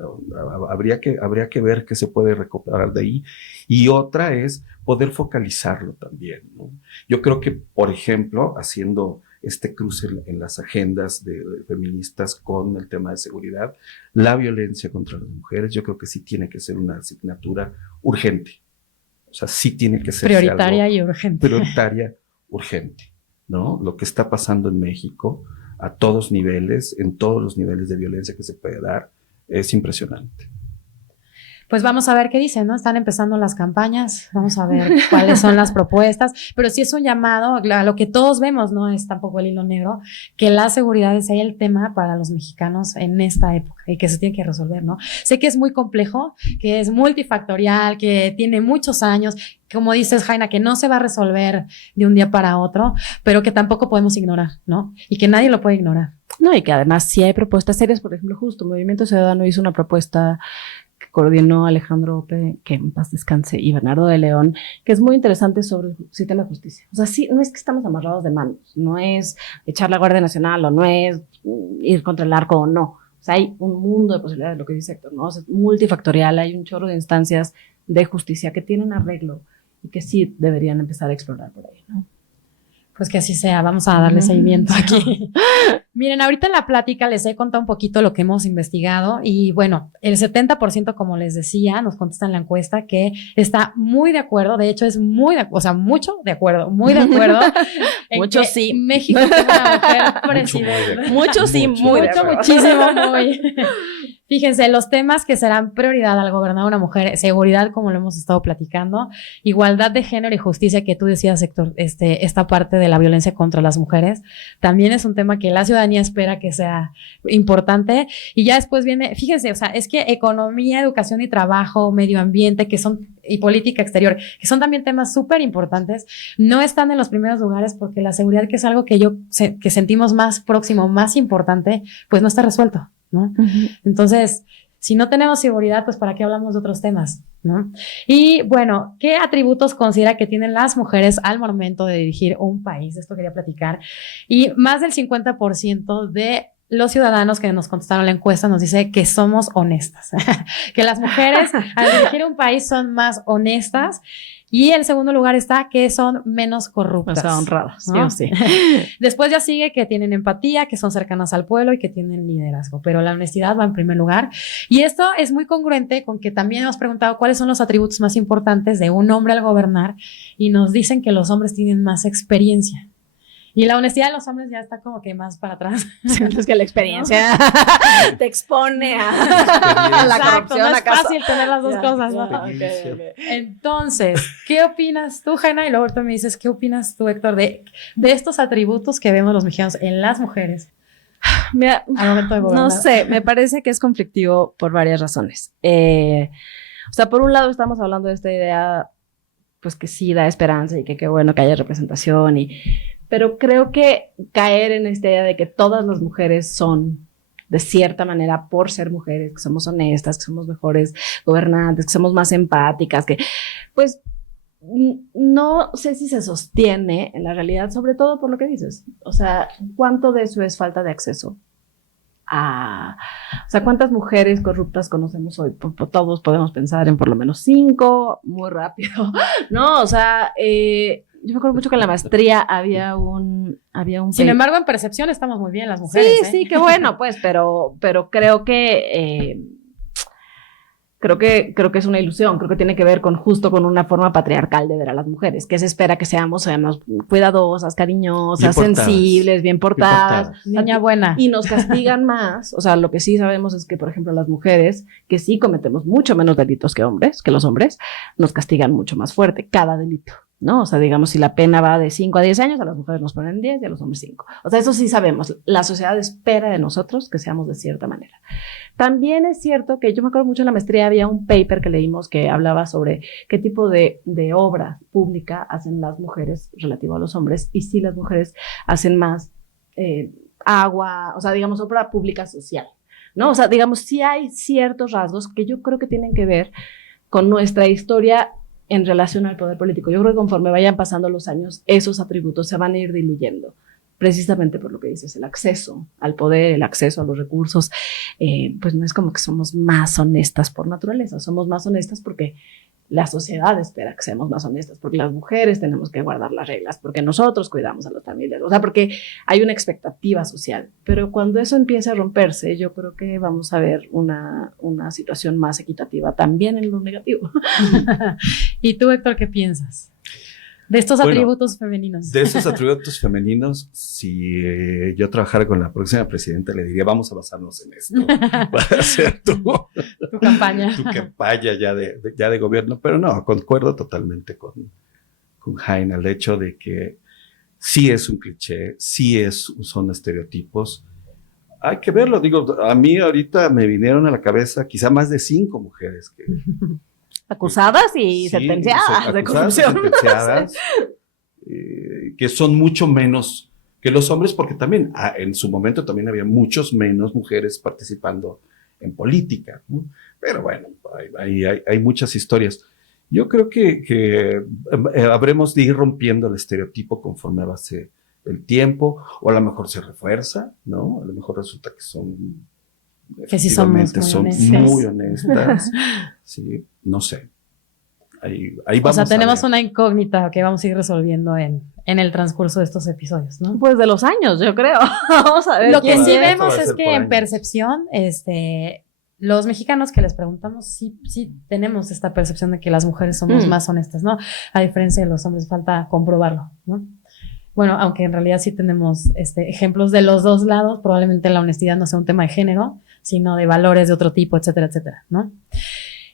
Habría que ver qué se puede recuperar de ahí. Y otra es poder focalizarlo también, ¿no? Yo creo que, por ejemplo, haciendo este cruce en las agendas de feministas con el tema de seguridad, la violencia contra las mujeres, yo creo que sí tiene que ser una asignatura urgente. O sea, sí tiene que ser prioritaria y urgente. Prioritaria, urgente, ¿no? Lo que está pasando en México a todos niveles, en todos los niveles de violencia que se puede dar, es impresionante. Pues vamos a ver qué dicen, ¿no? Están empezando las campañas, vamos a ver cuáles son las propuestas, pero sí es un llamado a lo que todos vemos, no es tampoco el hilo negro, que la seguridad es el tema para los mexicanos en esta época y que se tiene que resolver, ¿no? Sé que es muy complejo, que es multifactorial, que tiene muchos años, como dices, Jaina, que no se va a resolver de un día para otro, pero que tampoco podemos ignorar, ¿no? Y que nadie lo puede ignorar. No, y que además sí hay propuestas serias, por ejemplo, justo Movimiento Ciudadano hizo una propuesta que coordinó Alejandro Ope, que en paz descanse, y Bernardo de León, que es muy interesante sobre el sistema de justicia. O sea, sí, no es que estamos amarrados de manos, no es echar la Guardia Nacional o no es ir contra el narco o no. O sea, hay un mundo de posibilidades, lo que dice Héctor, ¿no? O sea, es multifactorial, hay un chorro de instancias de justicia que tienen arreglo y que sí deberían empezar a explorar por ahí, ¿no? Pues que así sea, vamos a darle seguimiento aquí. Miren, ahorita en la plática les he contado un poquito lo que hemos investigado y bueno, el 70%, como les decía, nos contesta en la encuesta que está muy de acuerdo, de hecho es muy de acuerdo, muy de acuerdo. Mucho sí. México tiene una mujer presidenta. Mucho sí, muy de acuerdo. Muchísimo, muy. Fíjense, los temas que serán prioridad al gobernar una mujer, seguridad, como lo hemos estado platicando, igualdad de género y justicia, que tú decías, Héctor, esta parte de la violencia contra las mujeres, también es un tema que la ciudadanía espera que sea importante. Y ya después viene, fíjense, o sea, es que economía, educación y trabajo, medio ambiente, y política exterior, que son también temas súper importantes, no están en los primeros lugares porque la seguridad, que es algo que que sentimos más próximo, más importante, pues no está resuelto, ¿no? Uh-huh. Entonces, si no tenemos seguridad, pues ¿para qué hablamos de otros temas, no? Y bueno, ¿qué atributos considera que tienen las mujeres al momento de dirigir un país? Esto quería platicar. Y más del 50% de los ciudadanos que nos contestaron la encuesta nos dice que somos honestas, que las mujeres al dirigir un país son más honestas. Y en segundo lugar está que son menos corruptas. O sea, honradas, ¿no? Sí. Después ya sigue que tienen empatía, que son cercanas al pueblo y que tienen liderazgo. Pero la honestidad va en primer lugar. Y esto es muy congruente con que también hemos preguntado cuáles son los atributos más importantes de un hombre al gobernar. Y nos dicen que los hombres tienen más experiencia. Y la honestidad de los hombres ya está como que más para atrás. Es que la experiencia te expone a la corrupción. No es fácil tener las dos cosas, ¿no? Okay. Entonces, ¿qué opinas tú, Jaina? Y luego tú me dices, ¿qué opinas tú, Héctor, de estos atributos que vemos los mexicanos en las mujeres? Mira, al momento de gobernar. No sé, me parece que es conflictivo por varias razones. O sea, por un lado estamos hablando de esta idea, pues que sí da esperanza y que qué bueno que haya representación pero creo que caer en esta idea de que todas las mujeres son, de cierta manera, por ser mujeres, que somos honestas, que somos mejores gobernantes, que somos más empáticas, que pues no sé si se sostiene en la realidad, sobre todo por lo que dices. O sea, ¿cuánto de eso es falta de acceso? O sea, ¿cuántas mujeres corruptas conocemos hoy? Todos podemos pensar en por lo menos 5, muy rápido, ¿no? O sea, yo me acuerdo mucho que en la maestría había un Sin embargo, en percepción estamos muy bien las mujeres. Sí, qué bueno, pues, pero creo que es una ilusión, creo que tiene que ver con una forma patriarcal de ver a las mujeres, que se espera que seamos cuidadosas, cariñosas, sensibles, bien portadas. Niña buena. Y nos castigan más. O sea, lo que sí sabemos es que, por ejemplo, las mujeres, que sí cometemos mucho menos delitos que los hombres, nos castigan mucho más fuerte cada delito, ¿no? O sea, digamos, si la pena va de 5 a 10 años, a las mujeres nos ponen 10 y a los hombres 5. O sea, eso sí sabemos. La sociedad espera de nosotros que seamos de cierta manera. También es cierto que yo me acuerdo mucho en la maestría había un paper que leímos que hablaba sobre qué tipo de obra pública hacen las mujeres relativo a los hombres y si las mujeres hacen más agua, o sea, digamos, obra pública social, ¿no? O sea, digamos, sí hay ciertos rasgos que yo creo que tienen que ver con nuestra historia en relación al poder político. Yo creo que conforme vayan pasando los años, esos atributos se van a ir diluyendo, precisamente por lo que dices, el acceso al poder, el acceso a los recursos. Pues no es como que somos más honestas por naturaleza, somos más honestas porque la sociedad espera que seamos más honestas, porque las mujeres tenemos que guardar las reglas, porque nosotros cuidamos a las familias, o sea, porque hay una expectativa social. Pero cuando eso empiece a romperse, yo creo que vamos a ver una situación más equitativa también en lo negativo. ¿Y tú, Héctor, qué piensas de estos atributos femeninos? De esos atributos femeninos, si yo trabajara con la próxima presidenta, le diría, vamos a basarnos en esto para hacer tu campaña. Tu campaña ya de gobierno. Pero no, concuerdo totalmente con Jaina, el hecho de que sí es un cliché, sí son estereotipos. Hay que verlo, digo, a mí ahorita me vinieron a la cabeza quizá más de 5 mujeres que... Acusadas y sentenciadas de corrupción. Sentenciadas, que son mucho menos que los hombres, porque también en su momento también había muchos menos mujeres participando en política, ¿no? Pero bueno, hay muchas historias. Yo creo que habremos de ir rompiendo el estereotipo conforme avance el tiempo, o a lo mejor se refuerza, ¿no? A lo mejor resulta que son... Que sí son muy honestas. Sí, no sé. Ahí vamos. O sea, tenemos una incógnita que vamos a ir resolviendo en el transcurso de estos episodios, ¿no? Pues de los años, yo creo. Vamos a ver. Lo que sí vemos es que en percepción, los mexicanos que les preguntamos, sí tenemos esta percepción de que las mujeres somos más honestas, ¿no? A diferencia de los hombres, falta comprobarlo, ¿no? Bueno, aunque en realidad sí tenemos ejemplos de los dos lados, probablemente la honestidad no sea un tema de género, sino de valores de otro tipo, etcétera, etcétera, ¿no?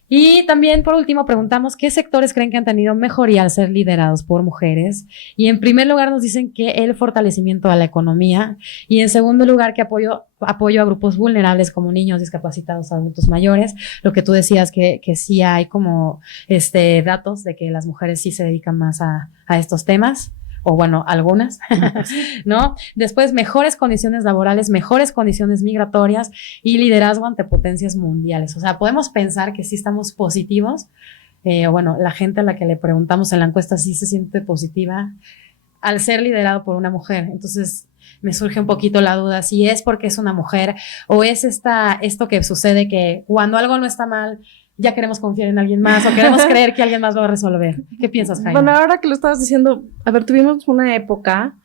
Y también, por último, preguntamos qué sectores creen que han tenido mejoría al ser liderados por mujeres. Y en primer lugar nos dicen que el fortalecimiento a la economía. Y en segundo lugar, que apoyo a grupos vulnerables como niños, discapacitados, adultos mayores. Lo que tú decías que sí hay como datos de que las mujeres sí se dedican más a estos temas. O bueno, algunas, ¿no? Después, mejores condiciones laborales, mejores condiciones migratorias y liderazgo ante potencias mundiales. O sea, podemos pensar que sí estamos positivos. Bueno, la gente a la que le preguntamos en la encuesta sí se siente positiva al ser liderado por una mujer. Entonces, me surge un poquito la duda si es porque es una mujer o es esto que sucede que cuando algo no está mal, ya queremos confiar en alguien más o queremos creer que alguien más lo va a resolver. ¿Qué piensas, Jaime? Bueno, ahora que lo estabas diciendo, a ver, tuvimos una época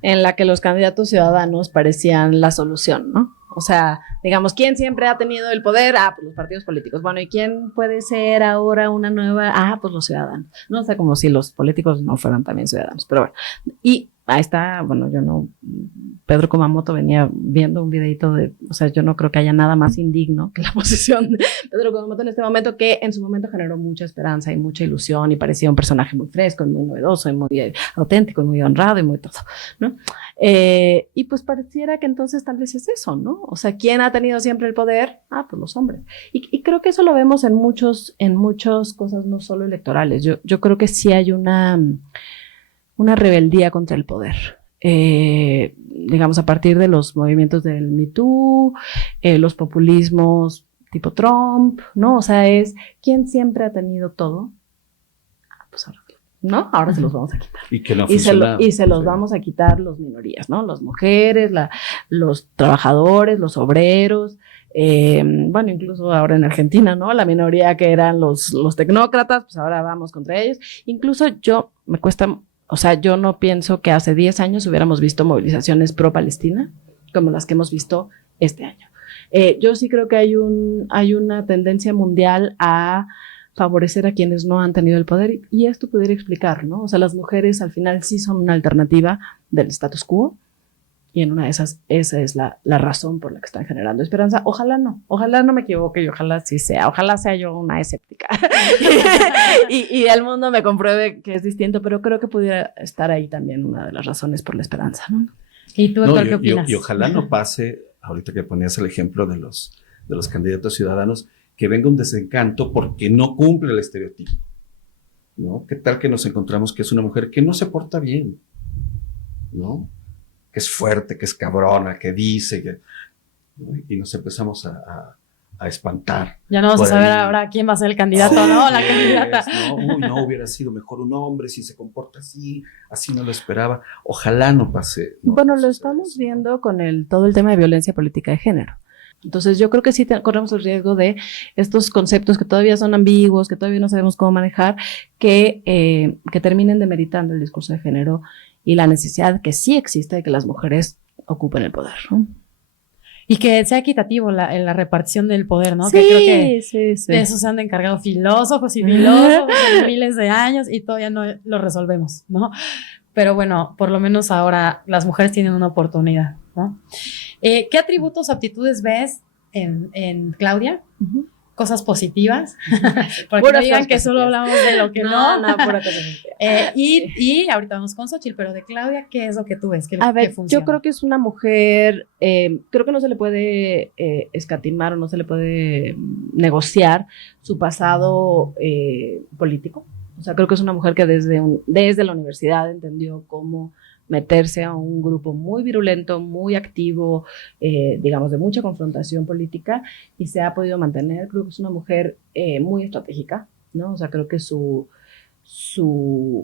en la que los candidatos ciudadanos parecían la solución, ¿no? O sea, digamos, ¿quién siempre ha tenido el poder? Pues los partidos políticos. Bueno, ¿y quién puede ser ahora una nueva? Pues los ciudadanos. No, o sea, como si los políticos no fueran también ciudadanos, pero bueno. Y ahí está, bueno, Pedro Kumamoto venía viendo un videito o sea, yo no creo que haya nada más indigno que la posición de Pedro Kumamoto en este momento, que en su momento generó mucha esperanza y mucha ilusión y parecía un personaje muy fresco y muy novedoso y muy auténtico y muy honrado y muy todo, ¿no? Y pues pareciera que entonces tal vez es eso, ¿no? O sea, ¿quién ha tenido siempre el poder? Pues los hombres. Y creo que eso lo vemos en muchas cosas, no solo electorales. Yo creo que sí hay una rebeldía contra el poder. Digamos, a partir de los movimientos del Me Too, los populismos tipo Trump, ¿no? O sea, es ¿quién siempre ha tenido todo? Pues ahora, ¿no? Ahora se los vamos a quitar. Y que no funciona. Y se los vamos a quitar las minorías, ¿no? Las mujeres, los trabajadores, los obreros, bueno, incluso ahora en Argentina, ¿no? La minoría que eran los tecnócratas, pues ahora vamos contra ellos. Incluso o sea, yo no pienso que hace 10 años hubiéramos visto movilizaciones pro-Palestina como las que hemos visto este año. Yo sí creo que hay una tendencia mundial a favorecer a quienes no han tenido el poder y esto pudiera explicar, ¿no? O sea, las mujeres al final sí son una alternativa del status quo y en una de esas, esa es la razón por la que están generando esperanza. Ojalá no me equivoque y ojalá sea yo una escéptica y el mundo me compruebe que es distinto, pero creo que pudiera estar ahí también una de las razones por la esperanza, ¿no? ¿Y tú, Héctor, qué opinas? Y ojalá no pase, ahorita que ponías el ejemplo de los candidatos ciudadanos, que venga un desencanto porque no cumple el estereotipo, ¿no? ¿Qué tal que nos encontramos que es una mujer que no se porta bien, ¿no? Que es fuerte, que es cabrona, que dice, ¿no? Y nos empezamos a a espantar. Ya no vamos a Por saber ahí. ahora quién va a ser el candidato, ¿no? La candidata. No, uy, no hubiera sido mejor un hombre si se comporta así, así no lo esperaba. Ojalá no pase. No, Bueno, no lo suceda estamos eso, ¿no? viendo con todo el tema de violencia política de género. Entonces, yo creo que sí corremos el riesgo de estos conceptos que todavía son ambiguos, que todavía no sabemos cómo manejar, que terminen demeritando el discurso de género y la necesidad que sí existe de que las mujeres ocupen el poder, ¿no? Y que sea equitativo la repartición del poder, ¿no? Sí, Que creo que sí. de eso se han encargado filósofos y filósofos en miles de años y todavía no lo resolvemos, ¿no? Pero bueno, por lo menos ahora las mujeres tienen una oportunidad, ¿no? ¿Qué atributos o aptitudes ves en Claudia? Uh-huh. Cosas positivas, para que Puras no digan cosas que solo positivas. hablamos de lo que no. pura cosa positiva. Y ahorita vamos con Xochitl, pero de Claudia, ¿qué es lo que tú ves? A ver, ¿Qué funciona? yo creo que es una mujer, creo que no se le puede escatimar o no se le puede negociar su pasado político. O sea, creo que es una mujer que desde la universidad entendió cómo meterse a un grupo muy virulento, muy activo, digamos, de mucha confrontación política y se ha podido mantener. Creo que es una mujer muy estratégica, ¿no? O sea, creo que su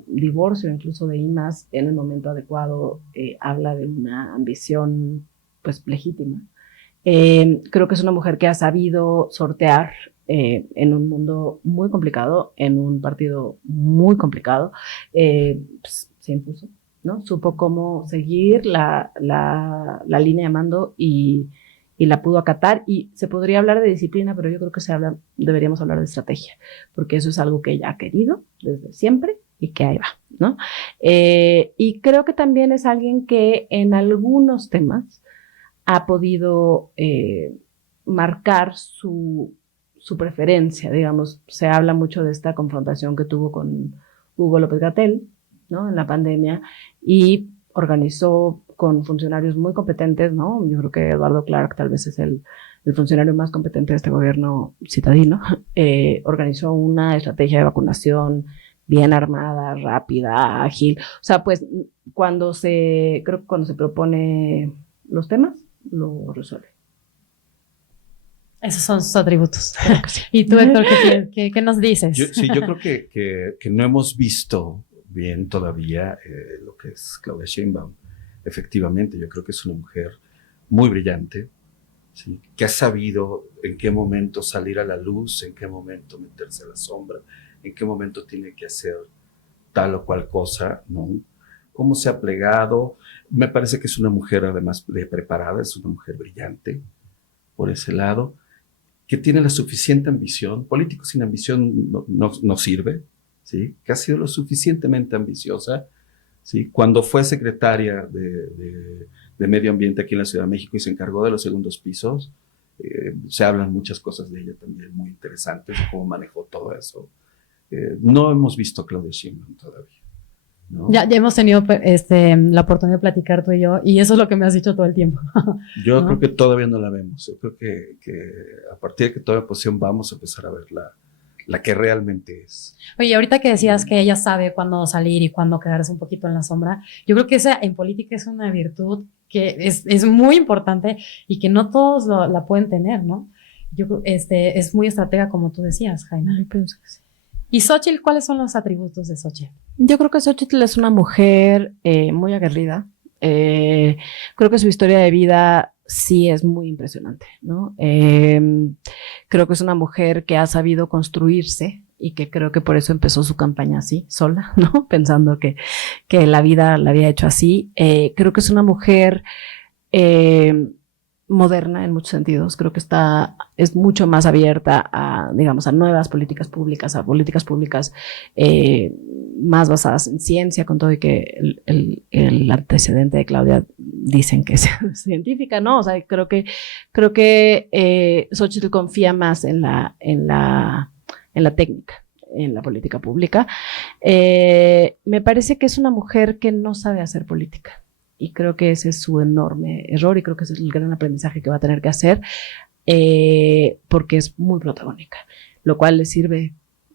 divorcio incluso de IMAS en el momento adecuado habla de una ambición pues legítima. Creo que es una mujer que ha sabido sortear en un mundo muy complicado, en un partido muy complicado, pues, se impuso, ¿no? Supo cómo seguir la línea de mando y la pudo acatar, y se podría hablar de disciplina, pero yo creo que deberíamos hablar de estrategia, porque eso es algo que ella ha querido desde siempre y que ahí va, ¿no? Y creo que también es alguien que en algunos temas ha podido marcar su preferencia, digamos. Se habla mucho de esta confrontación que tuvo con Hugo López-Gatell, ¿no? En la pandemia, y organizó con funcionarios muy competentes, ¿no? Yo creo que Eduardo Clark tal vez es el funcionario más competente de este gobierno citadino. Organizó una estrategia de vacunación bien armada, rápida, ágil. O sea, pues cuando se propone los temas, lo resuelve. Esos son sus atributos. Creo que sí. ¿Y tú, Héctor, qué nos dices? Yo creo que no hemos visto bien todavía lo que es Claudia Sheinbaum. Efectivamente, yo creo que es una mujer muy brillante, ¿sí? Que ha sabido en qué momento salir a la luz, en qué momento meterse a la sombra, en qué momento tiene que hacer tal o cual cosa, ¿no? Cómo se ha plegado. Me parece que es una mujer además de preparada, es una mujer brillante por ese lado, que tiene la suficiente ambición. Político sin ambición no sirve, ¿sí? Que ha sido lo suficientemente ambiciosa, ¿sí? Cuando fue secretaria de Medio Ambiente aquí en la Ciudad de México y se encargó de los segundos pisos, se hablan muchas cosas de ella también muy interesantes, de cómo manejó todo eso. No hemos visto a Claudia Sheinbaum todavía, ¿no? Ya hemos tenido la oportunidad de platicar tú y yo, y eso es lo que me has dicho todo el tiempo. Yo ¿no? creo que todavía no la vemos. Yo creo que a partir de que tome posición vamos a empezar a ver la que realmente es. Oye, ahorita que decías que ella sabe cuándo salir y cuándo quedarse un poquito en la sombra, yo creo que esa en política es una virtud que es muy importante y que no todos la pueden tener, ¿no? Yo creo es muy estratega, como tú decías, Jaime. Yo pienso que sí. ¿Y Xochitl? ¿Cuáles son los atributos de Xochitl? Yo creo que Xochitl es una mujer muy aguerrida. Creo que su historia de vida sí es muy impresionante, ¿no? Creo que es una mujer que ha sabido construirse y que creo que por eso empezó su campaña así, sola, ¿no? Pensando que la vida la había hecho así. Creo que es una mujer moderna en muchos sentidos. Creo que es mucho más abierta a, digamos, a nuevas políticas públicas, más basadas en ciencia, con todo y que el antecedente de Claudia dicen que es científica, ¿no? O sea, creo que Xochitl confía más en la técnica, en la política pública. Me parece que es una mujer que no sabe hacer política. Y creo que ese es su enorme error y creo que ese es el gran aprendizaje que va a tener que hacer, porque es muy protagónica, lo cual le sirve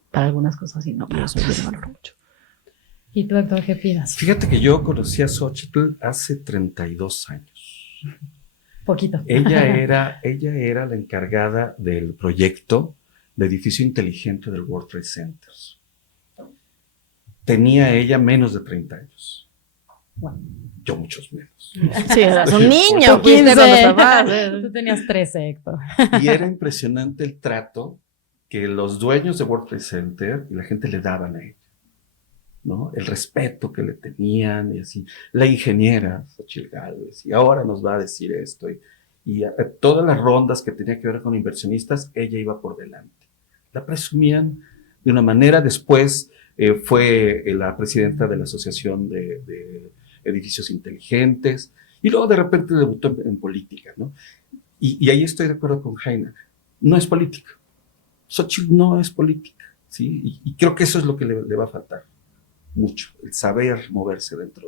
para algunas cosas y no para eso. Yo lo valoro mucho. ¿Y tú, Héctor, qué opinas? Fíjate que yo conocí a Xochitl hace 32 años. Poquito. Ella era la encargada del proyecto de edificio inteligente del World Trade Center. Tenía ella menos de 30 años. Wow. Yo muchos menos. Sí, eras un niño, Tú 15. 15 con los papás. Tú tenías 13, Héctor. Y era impresionante el trato que los dueños de World Trade Center y la gente le daban a ella, ¿no? El respeto que le tenían y así. La ingeniera, Xochitl Gálvez, y ahora nos va a decir esto. Y a todas las rondas que tenía que ver con inversionistas, ella iba por delante. La presumían de una manera. Después fue la presidenta de la Asociación de Edificios Inteligentes, y luego de repente debutó en política, ¿no? Y ahí estoy de acuerdo con Jaina. No es política. Xochitl no es política, ¿sí? Y creo que eso es lo que le va a faltar mucho, el saber moverse dentro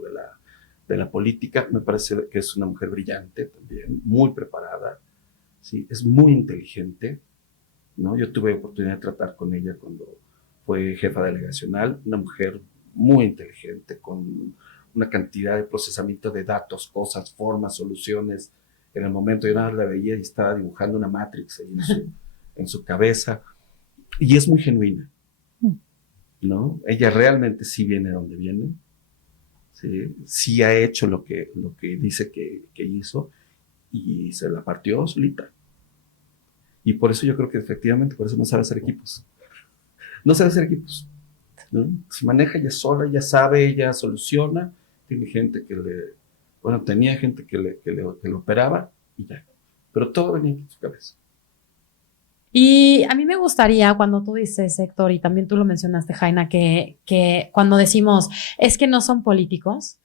de la política. Me parece que es una mujer brillante también, muy preparada, ¿sí? Es muy inteligente, ¿no? Yo tuve oportunidad de tratar con ella cuando fue jefa delegacional, una mujer muy inteligente, con una cantidad de procesamiento de datos, cosas, formas, soluciones. En el momento yo nada más la veía y estaba dibujando una Matrix ahí en su cabeza, y es muy genuina, ¿no? Ella realmente sí viene de donde viene, sí ha hecho lo que dice que hizo, y se la partió solita. Y por eso yo creo que efectivamente, por eso no sabe hacer equipos. No sabe hacer equipos, ¿no? Se maneja ella sola, ella sabe, ella soluciona. Tiene gente tenía gente que le operaba y ya. Pero todo venía en su cabeza. Y a mí me gustaría, cuando tú dices, Héctor, y también tú lo mencionaste, Jaina, que cuando decimos, es que no son políticos,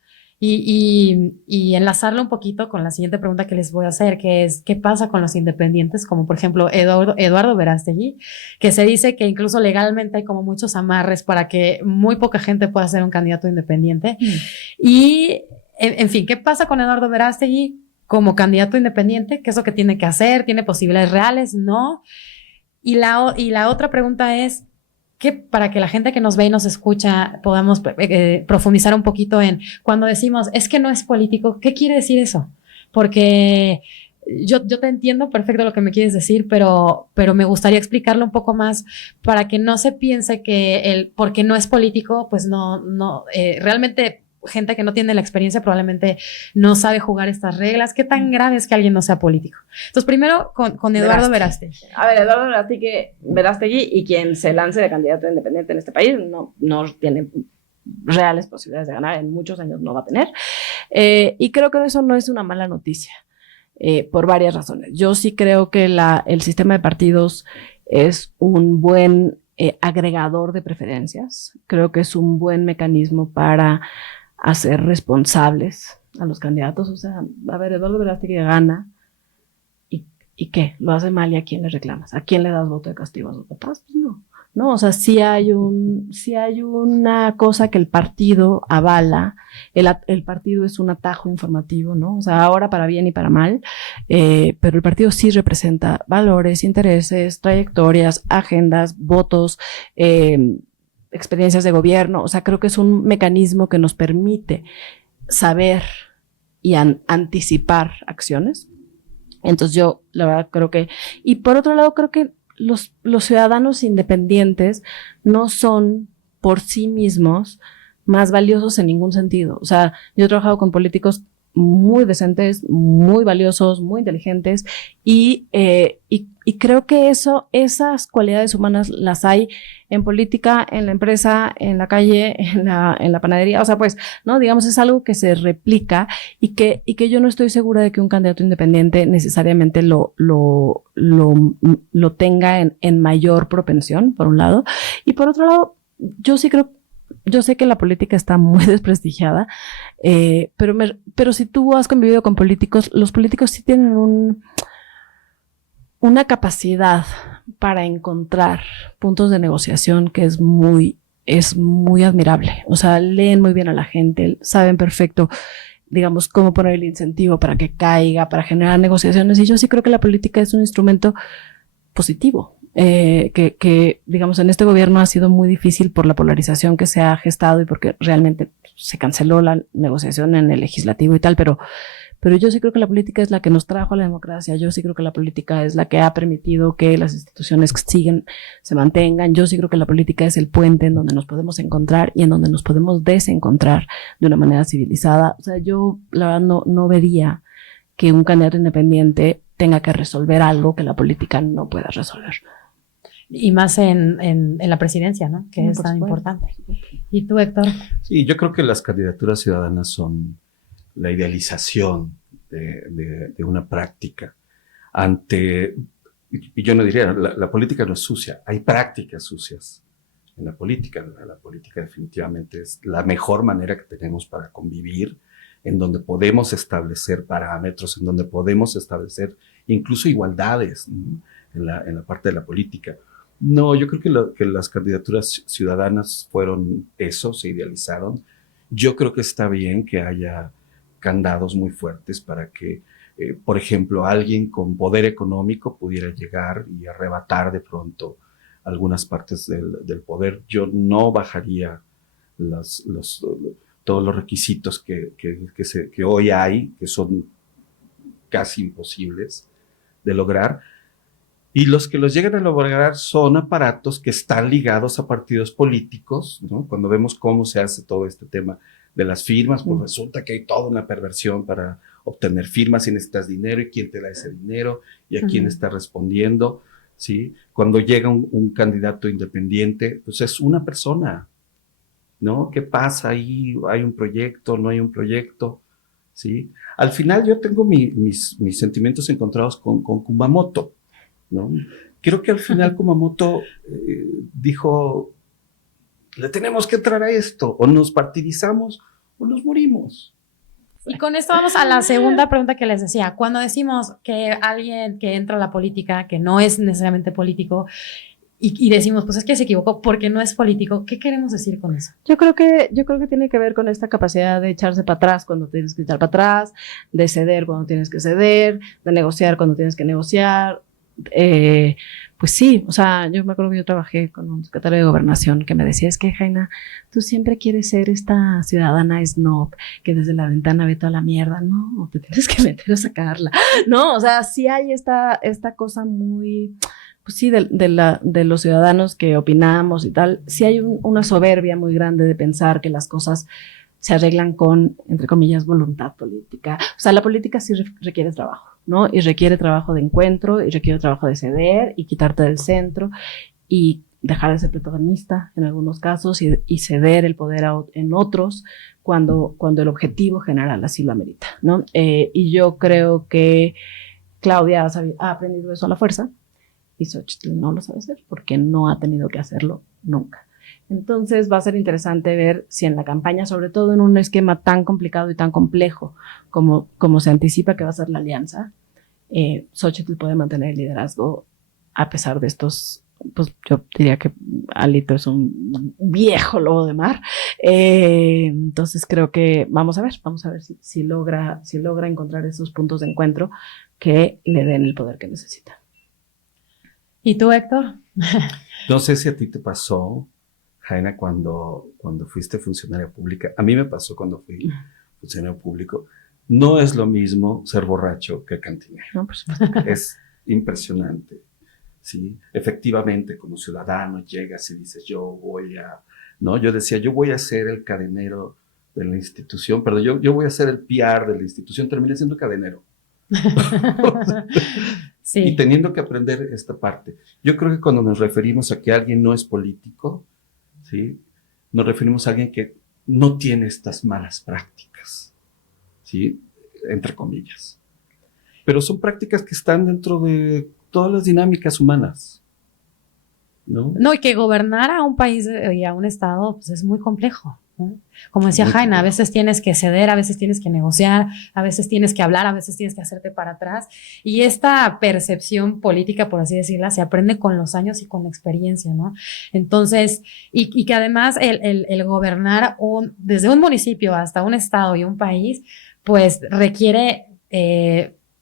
y enlazarlo un poquito con la siguiente pregunta que les voy a hacer, que es, ¿qué pasa con los independientes? Como por ejemplo Eduardo Verástegui, que se dice que incluso legalmente hay como muchos amarres para que muy poca gente pueda ser un candidato independiente. Y, en fin, ¿qué pasa con Eduardo Verástegui como candidato independiente? ¿Qué es lo que tiene que hacer? ¿Tiene posibilidades reales? ¿No? Y la otra pregunta es, que para que la gente que nos ve y nos escucha podamos profundizar un poquito en cuando decimos es que no es político, ¿qué quiere decir eso? Porque yo te entiendo perfecto lo que me quieres decir, pero me gustaría explicarlo un poco más para que no se piense que porque no es político, pues no realmente gente que no tiene la experiencia probablemente no sabe jugar estas reglas. ¿Qué tan grave es que alguien no sea político? Entonces, primero con Eduardo Verástegui. A ver, Eduardo Verástegui y quien se lance de candidato independiente en este país no tiene reales posibilidades de ganar, en muchos años no va a tener. Y creo que eso no es una mala noticia, por varias razones. Yo sí creo que el sistema de partidos es un buen agregador de preferencias. Creo que es un buen mecanismo para hacer responsables a los candidatos. O sea, a ver, Eduardo Verástegui gana, ¿y qué? ¿Lo hace mal y a quién le reclamas? ¿A quién le das voto de castigo? ¿A sus papás? Pues no, o sea, sí hay una cosa que el partido avala. El partido es un atajo informativo, ¿no? O sea, ahora para bien y para mal, pero el partido sí representa valores, intereses, trayectorias, agendas, votos, experiencias de gobierno. O sea, creo que es un mecanismo que nos permite saber y anticipar acciones. Entonces yo, la verdad, creo que... Y por otro lado, creo que los ciudadanos independientes no son por sí mismos más valiosos en ningún sentido. O sea, yo he trabajado con políticos muy decentes, muy valiosos, muy inteligentes, y creo que esas cualidades humanas las hay en política, en la empresa, en la calle, en la panadería. O sea, pues, ¿no? Digamos, es algo que se replica y que yo no estoy segura de que un candidato independiente necesariamente lo tenga en mayor propensión, por un lado. Y por otro lado, yo sé que la política está muy desprestigiada, pero si tú has convivido con políticos, los políticos sí tienen una capacidad para encontrar puntos de negociación que es muy admirable. O sea, leen muy bien a la gente, saben perfecto, digamos, cómo poner el incentivo para que caiga, para generar negociaciones. Y yo sí creo que la política es un instrumento positivo. Que digamos en este gobierno ha sido muy difícil por la polarización que se ha gestado y porque realmente se canceló la negociación en el legislativo y tal, pero pero yo sí creo que la política es la que nos trajo a la democracia, yo sí creo que la política es la que ha permitido que las instituciones se mantengan, yo sí creo que la política es el puente en donde nos podemos encontrar y en donde nos podemos desencontrar de una manera civilizada. O sea, yo la verdad no vería que un candidato independiente tenga que resolver algo que la política no pueda resolver. Y más en la presidencia, ¿no? Que es tan importante. ¿Y tú, Héctor? Sí, yo creo que las candidaturas ciudadanas son la idealización de una práctica y yo no diría, la política no es sucia, hay prácticas sucias en la política. La política definitivamente es la mejor manera que tenemos para convivir, en donde podemos establecer parámetros, en donde podemos establecer incluso igualdades, ¿no? en la parte de la política. No, yo creo que las candidaturas ciudadanas fueron eso, se idealizaron. Yo creo que está bien que haya candados muy fuertes para que, por ejemplo, alguien con poder económico pudiera llegar y arrebatar de pronto algunas partes del poder. Yo no bajaría todos los requisitos que hoy hay, que son casi imposibles de lograr. Y los que los llegan a lograr son aparatos que están ligados a partidos políticos, ¿no? Cuando vemos cómo se hace todo este tema de las firmas, pues resulta que hay toda una perversión para obtener firmas y necesitas dinero, y quién te da ese dinero, y a quién está respondiendo, ¿sí? Cuando llega un candidato independiente, pues es una persona, ¿no? ¿Qué pasa ahí? ¿Hay un proyecto? ¿No hay un proyecto? ¿Sí? Al final yo tengo mis sentimientos encontrados con Kumamoto, ¿no? Creo que al final Kumamoto dijo, le tenemos que entrar a esto, o nos partidizamos o nos morimos. Y con esto vamos a la segunda pregunta que les decía. Cuando decimos que alguien que entra a la política, que no es necesariamente político, y decimos, pues es que se equivocó porque no es político, ¿qué queremos decir con eso? Yo creo que tiene que ver con esta capacidad de echarse para atrás cuando tienes que echar para atrás, de ceder cuando tienes que ceder, de negociar cuando tienes que negociar. Pues sí, o sea, yo me acuerdo que yo trabajé con un secretario de Gobernación que me decía, es que Jaina, tú siempre quieres ser esta ciudadana snob que desde la ventana ve toda la mierda, no, te tienes que meter a sacarla, no, o sea, sí hay esta cosa muy, pues sí, de los ciudadanos que opinamos y tal, sí hay una soberbia muy grande de pensar que las cosas se arreglan con, entre comillas, voluntad política. O sea, la política sí requiere trabajo, ¿no? Y requiere trabajo de encuentro, y requiere trabajo de ceder, y quitarte del centro, y dejar de ser protagonista en algunos casos, y ceder el poder en otros, cuando el objetivo general así lo amerita, ¿no? Y yo creo que Claudia ha aprendido eso a la fuerza, y Xochitl no lo sabe hacer, porque no ha tenido que hacerlo nunca. Entonces va a ser interesante ver si en la campaña, sobre todo en un esquema tan complicado y tan complejo como se anticipa que va a ser la alianza, Xochitl puede mantener el liderazgo a pesar de estos, pues yo diría que Alito es un viejo lobo de mar. Entonces creo que vamos a ver si logra encontrar esos puntos de encuentro que le den el poder que necesita. ¿Y tú, Héctor? No sé si a ti te pasó, Jaina, cuando fuiste funcionaria pública. A mí me pasó cuando fui funcionario público. No es lo mismo ser borracho que cantinero. No, por supuesto. Es impresionante, ¿sí? Efectivamente, como ciudadano llegas y dices, yo decía, yo voy a ser el cadenero de la institución, perdón, yo voy a ser el PR de la institución, terminé siendo cadenero. Sí. Y teniendo que aprender esta parte. Yo creo que cuando nos referimos a que alguien no es político, ¿sí? Nos referimos a alguien que no tiene estas malas prácticas, ¿sí? Entre comillas. Pero son prácticas que están dentro de todas las dinámicas humanas, ¿no? No, y que gobernar a un país y a un estado pues es muy complejo, ¿no? Como decía Jaina, a veces tienes que ceder, a veces tienes que negociar, a veces tienes que hablar, a veces tienes que hacerte para atrás. Y esta percepción política, por así decirla, se aprende con los años y con la experiencia, ¿no? Entonces, y que además el gobernar desde un municipio hasta un estado y un país, pues requiere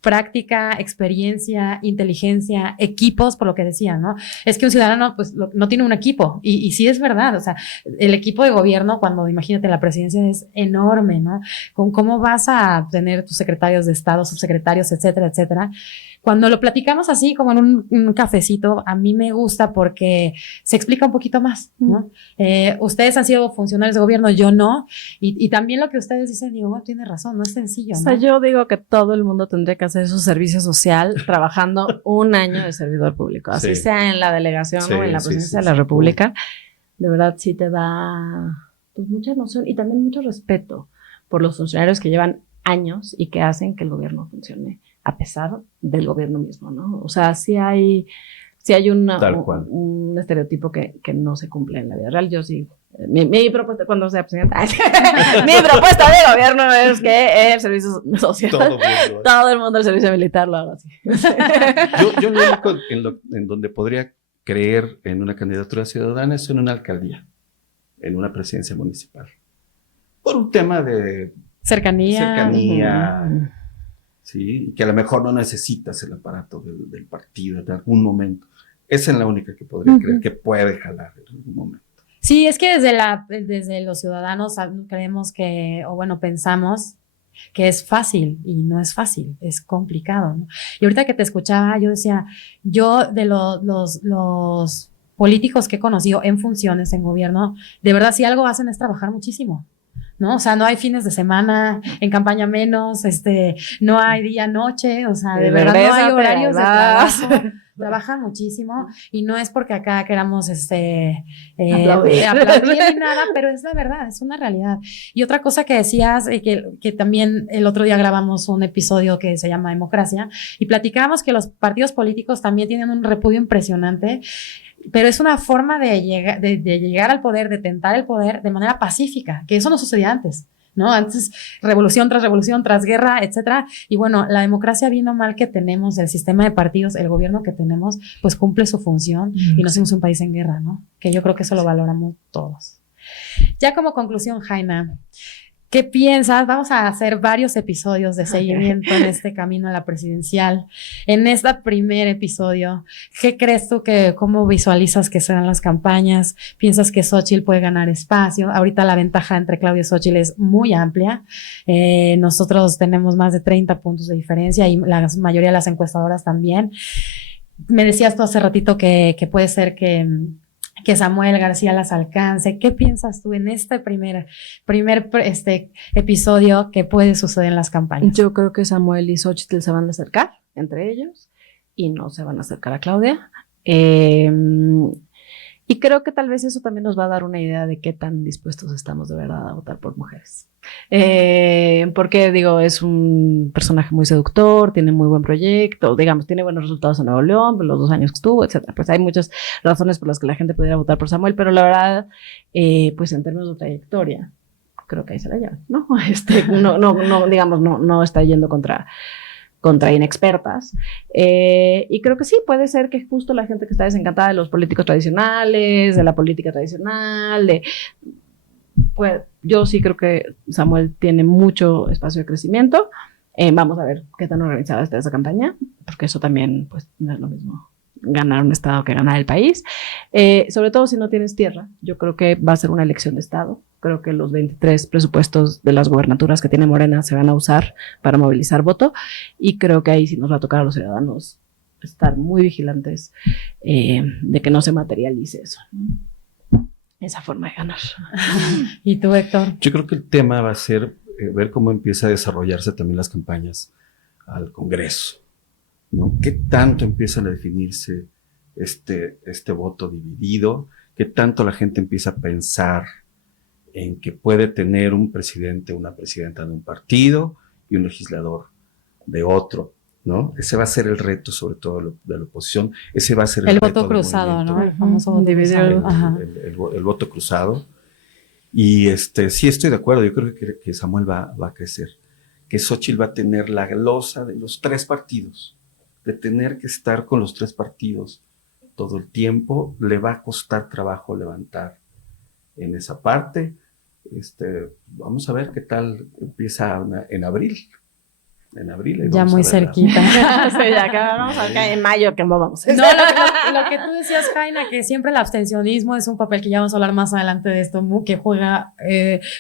práctica, experiencia, inteligencia, equipos, por lo que decían, ¿no? Es que un ciudadano, pues, no tiene un equipo. Y sí es verdad, o sea, el equipo de gobierno, cuando imagínate la presidencia, es enorme, ¿no? Con cómo vas a tener tus secretarios de Estado, subsecretarios, etcétera, etcétera. Cuando lo platicamos así, como en un cafecito, a mí me gusta porque se explica un poquito más, ¿no? Ustedes han sido funcionarios de gobierno, yo no. Y también lo que ustedes dicen, digo, oh, tiene razón, no es sencillo, O ¿no? sea, yo digo que todo el mundo tendría que hacer su servicio social trabajando un año de servidor público, así Sí. sea en la delegación Sí, o en la sí, presidencia sí, de la sí. República. De verdad sí te da pues mucha noción y también mucho respeto por los funcionarios que llevan años y que hacen que el gobierno funcione a pesar del gobierno mismo, ¿no? O sea, sí hay Tal cual. un estereotipo que no se cumple en la vida real. Yo sí, mi propuesta cuando sea presidenta, mi propuesta de gobierno es que el servicio social, todo el mundo el servicio militar lo haga así. Yo lo único en donde podría creer en una candidatura ciudadana es en una alcaldía, en una presidencia municipal. Por un tema de cercanía, ¿sí? Y que a lo mejor no necesitas el aparato del partido en algún momento. Esa es la única que podría creer que puede jalar en algún momento. Sí, es que desde los ciudadanos creemos que, o bueno, pensamos que es fácil y no es fácil, es complicado, ¿no? Y ahorita que te escuchaba, yo decía, yo de los políticos que he conocido en funciones, en gobierno, de verdad si algo hacen es trabajar muchísimo, ¿no? O sea, no hay fines de semana, en campaña menos, no hay día, noche, o sea, de verdad no hay horarios de trabajo. Trabajan muchísimo y no es porque acá queramos aplaudir ni nada, pero es la verdad, es una realidad. Y otra cosa que decías, que también el otro día grabamos un episodio que se llama Democracia y platicábamos que los partidos políticos también tienen un repudio impresionante, pero es una forma de llegar al poder, de tentar el poder de manera pacífica, que eso no sucedía antes, ¿no? Antes, revolución, tras guerra, etcétera. Y bueno, la democracia vino mal que tenemos, el sistema de partidos, el gobierno que tenemos, pues cumple su función y no somos un país en guerra, ¿no? Que yo creo que eso lo valoramos todos. Ya como conclusión, Jaina, ¿qué piensas? Vamos a hacer varios episodios de seguimiento en este camino a la presidencial. En este primer episodio, ¿qué crees tú cómo visualizas que serán las campañas? ¿Piensas que Xóchitl puede ganar espacio? Ahorita la ventaja entre Claudia y Xóchitl es muy amplia. Nosotros tenemos más de 30 puntos de diferencia y la mayoría de las encuestadoras también. Me decías tú hace ratito que puede ser que Samuel García las alcance. ¿Qué piensas tú en este primer episodio que puede suceder en las campañas? Yo creo que Samuel y Xóchitl se van a acercar entre ellos y no se van a acercar a Claudia. Y creo que tal vez eso también nos va a dar una idea de qué tan dispuestos estamos de verdad a votar por mujeres. Porque, digo, es un personaje muy seductor, tiene muy buen proyecto, digamos, tiene buenos resultados en Nuevo León, los 2 años que estuvo, etcétera. Pues hay muchas razones por las que la gente pudiera votar por Samuel, pero la verdad, pues en términos de trayectoria, creo que ahí se la llevan, ¿no? No está yendo contra inexpertas. Y creo que sí, puede ser que justo la gente que está desencantada de los políticos tradicionales, de la política tradicional, pues yo sí creo que Samuel tiene mucho espacio de crecimiento. Vamos a ver qué tan organizada está esa campaña, porque eso también, pues, no es lo mismo ganar un estado que ganar el país. Sobre todo si no tienes tierra, yo creo que va a ser una elección de estado. Creo que los 23 presupuestos de las gubernaturas que tiene Morena se van a usar para movilizar voto y creo que ahí sí nos va a tocar a los ciudadanos estar muy vigilantes de que no se materialice eso, esa forma de ganar. ¿Y tú, Héctor? Yo creo que el tema va a ser ver cómo empieza a desarrollarse también las campañas al Congreso, ¿no? ¿Qué tanto empiezan a definirse este voto dividido? ¿Qué tanto la gente empieza a pensar en que puede tener un presidente, una presidenta de un partido y un legislador de otro, ¿no? Ese va a ser el reto, sobre todo de la oposición. Ese va a ser el reto voto cruzado, ¿no? El famoso voto cruzado. El voto cruzado. Y sí estoy de acuerdo. Yo creo que Samuel va a crecer. Que Xóchitl va a tener la losa de los 3 partidos. De tener que estar con los 3 partidos todo el tiempo, le va a costar trabajo levantar en esa parte. Vamos a ver qué tal empieza en abril. en abril. Y Ya vamos muy a verla. cerquita. Sí, ya que vamos acá en mayo, que vamos. No, lo que tú decías, Jaina, que siempre el abstencionismo es un papel que ya vamos a hablar más adelante de esto, que juega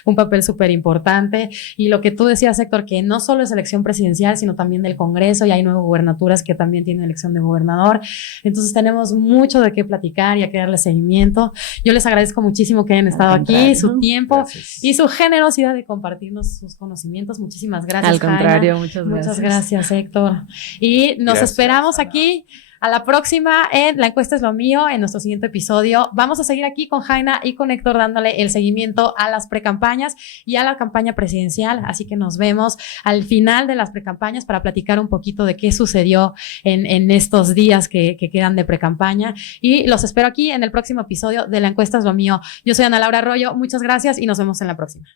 un papel súper importante. Y lo que tú decías, Héctor, que no solo es elección presidencial, sino también del Congreso, y hay 9 gubernaturas que también tienen elección de gobernador. Entonces tenemos mucho de qué platicar y a qué darle seguimiento. Yo les agradezco muchísimo que hayan estado aquí, su tiempo Gracias. y su generosidad de compartirnos sus conocimientos. Muchísimas gracias, Al contrario, Jaina. muchas gracias. Gracias, Héctor. Y nos Gracias, esperamos Ana. aquí a la próxima en La Encuesta es lo mío, en nuestro siguiente episodio. Vamos a seguir aquí con Jaina y con Héctor dándole el seguimiento a las precampañas y a la campaña presidencial. Así que nos vemos al final de las precampañas para platicar un poquito de qué sucedió en estos días que quedan de precampaña. Y los espero aquí en el próximo episodio de La Encuesta es lo mío. Yo soy Ana Laura Arroyo. Muchas gracias y nos vemos en la próxima.